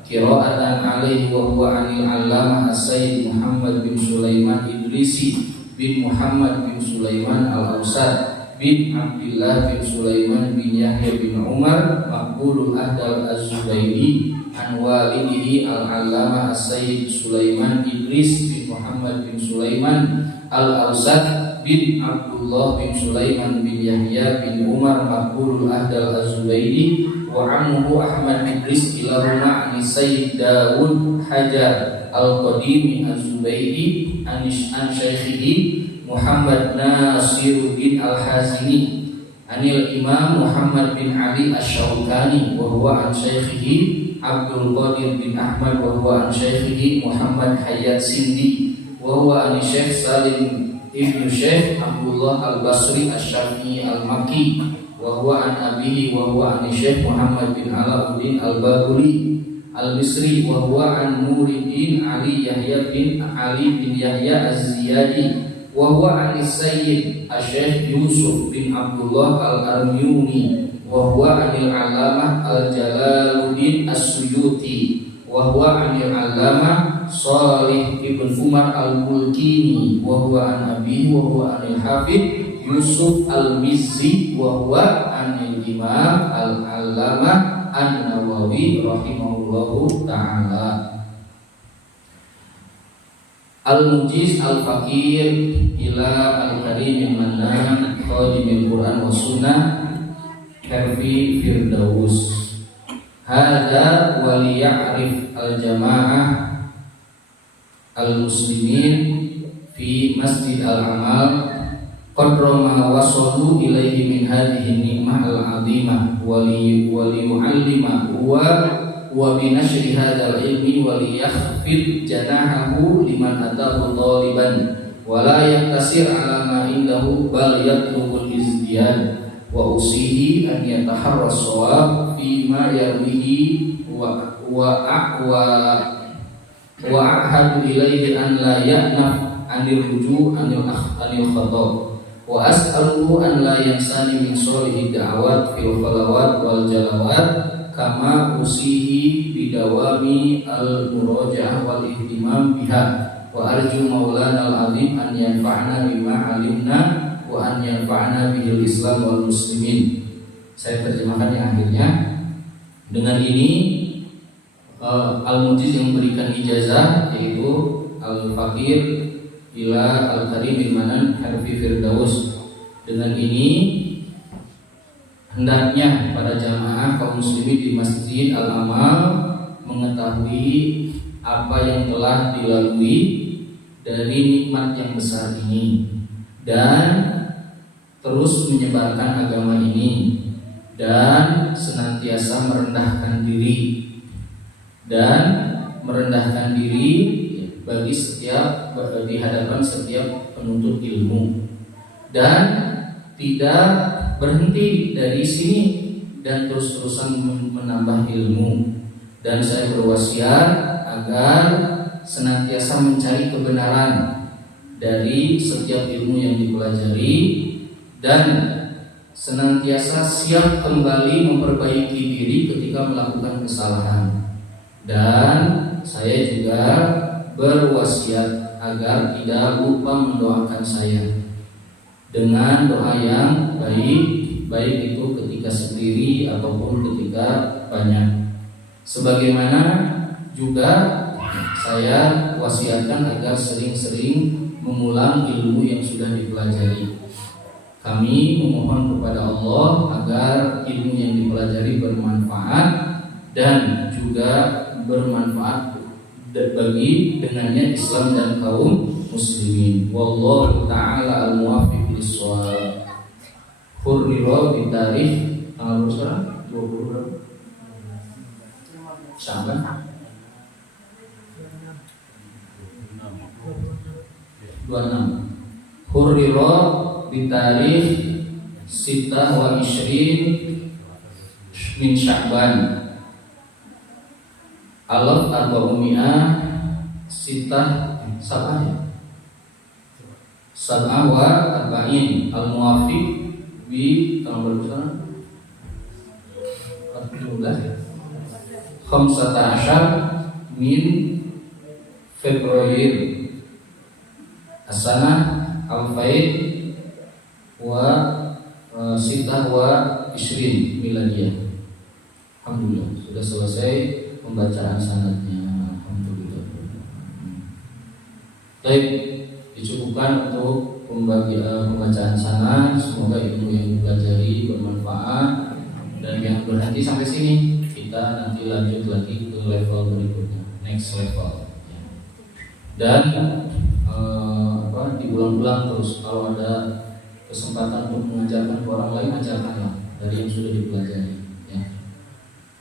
qira'atan alaihi wa huwa anil Allamah As-Sayyid Muhammad bin Sulaiman Idrisi bin Muhammad bin Sulaiman Al-Awsad bin Abdullah bin Sulaiman bin Yahya bin Umar maqbulul ahdal az-Zubaidi an walidihi al-allamah as-sayyid Sulaiman Idris bin Muhammad bin Sulaiman al-Awsat bin Abdullah bin Sulaiman bin Yahya bin Umar maqbulul ahdal az-Zubaidi wa ammuhu Ahmad Idris ilahuma an sayyid Dawud Hajar al-Qadimi az-Zubaidi an shaykhihi Muhammad Nasiruddin Al-Hazimi anil Imam Muhammad bin Ali Asy-Syaukani wa huwa an shaykhihi Abdul Qadir bin Ahmad wa huwa an shaykhihi Muhammad Hayat Sindi wa huwa an Syekh Salim ibnu Syekh Abdullah Al-Basri Asy-Syafi'i Al-Makki wa huwa an abihi wa huwa an Syekh Muhammad bin Alauddin Al-Babuli Al-Misri wa huwa an Nuruddin Ali Yahya bin Ali bin Yahya Az-Ziyadi wa huwa an Sayyid Asy-Syaikh Yusuf bin Abdullah Al-Armyuni wa huwa anil Allamah Al-Jalaluddin As-Suyuti wa huwa anil Allamah Shalih ibn Umar Al-Mulkini wa huwa an abihi wa huwa anil Hafidh Yusuf Al-Mizzi wa huwa anil Imam Al-Allamah An-Nawawi rahimahullahu ta'ala. Al-Mujiz Al-Fakir ila Al-Karim Al-Mannan Khadimil Quran wa Sunnah Herfi Firdaus Hada waliya'rif al-jama'ah al-muslimin fi masjid al-amal qadra ma wasalu ilaihi min hadhihi ni'mah al-'azimah waliyu'allima wa binashri hadzal ilmi waliyakhfid janahahu liman atahu taliban wala yaktasir ala ma indahu bal yatlubul izdiyad wa usihi an yataharra shawab fi ma yarwihi wa ahadu ilaihi an la ya'naf anil ruju' anil khata wa as'aluhu an la yansani min sholihi da'awat fil khalawat wal jalawat kama usihi bidawami al-muraja'ah wal ihtimam biha wa arju maulana al-azim an yanfa'na bima alimna wa an yanfa'na bihil islam wal muslimin. Saya terjemahkan yang akhirnya. Dengan ini Al-Mujiz yang memberikan ijazah yaitu Al-Fakir ila Al-Karim bin Manan Harfi Firdaus. Dengan ini hendaknya pada jamaah kaum muslimin di Masjid Al-Amal mengetahui apa yang telah dilalui dari nikmat yang besar ini dan terus menyebarkan agama ini dan senantiasa merendahkan diri bagi setiap di hadapan setiap penuntut ilmu dan tidak berhenti dari sini dan terus-terusan menambah ilmu. Dan saya berwasiat agar senantiasa mencari kebenaran dari setiap ilmu yang dipelajari dan senantiasa siap kembali memperbaiki diri ketika melakukan kesalahan. Dan saya juga berwasiat agar tidak lupa mendoakan saya dengan doa yang baik itu ketika sendiri ataupun ketika banyak. Sebagaimana juga saya wasiatkan agar sering-sering mengulang ilmu yang sudah dipelajari. Kami memohon kepada Allah agar ilmu yang dipelajari bermanfaat dan juga bermanfaat bagi dengannya Islam dan kaum muslimin. Wallahu ta'ala al-muwaffiq lis-shawab. Hurriro di tarikh tanggal berapa? 20 berapa? Syaban 26. Hurriro di tarikh Sitah wa Ishrin min Sya'ban Alaf Arba'umiyah Sitah Sabah Sab'ah wa Arba'in Al-Muwafiq di tahun berapa? 17 15 min Februari As-sanah Al-Faid wa Sitah wa Isrin Miladiyah. Alhamdulillah sudah selesai pembacaan sanadnya. Alhamdulillah. Baik, dicukupkan untuk pembacaan sanad. Semoga ilmu yang dipelajari bermanfaat dan yang berhenti sampai sini. Kita nanti lanjut lagi ke level berikutnya, next level. Dan diulang-ulang terus. Kalau ada kesempatan untuk mengajarkan ke orang lain, ajarkanlah dari yang sudah dipelajari. Ya.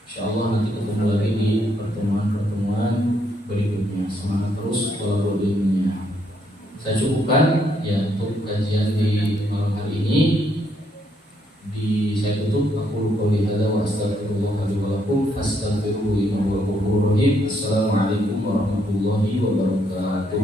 Insyaallah nanti ketemu lagi di pertemuan-pertemuan berikutnya. Semangat terus kalau ilmunya. Saya cukupkan ya untuk kajian di malam hari ini. Saya tutup. Aku qouli hadza wa astaghfirullah li wa lakum fastaghfiruhu innahu huwal ghafurur rahim. Assalamualaikum warahmatullahi wabarakatuh.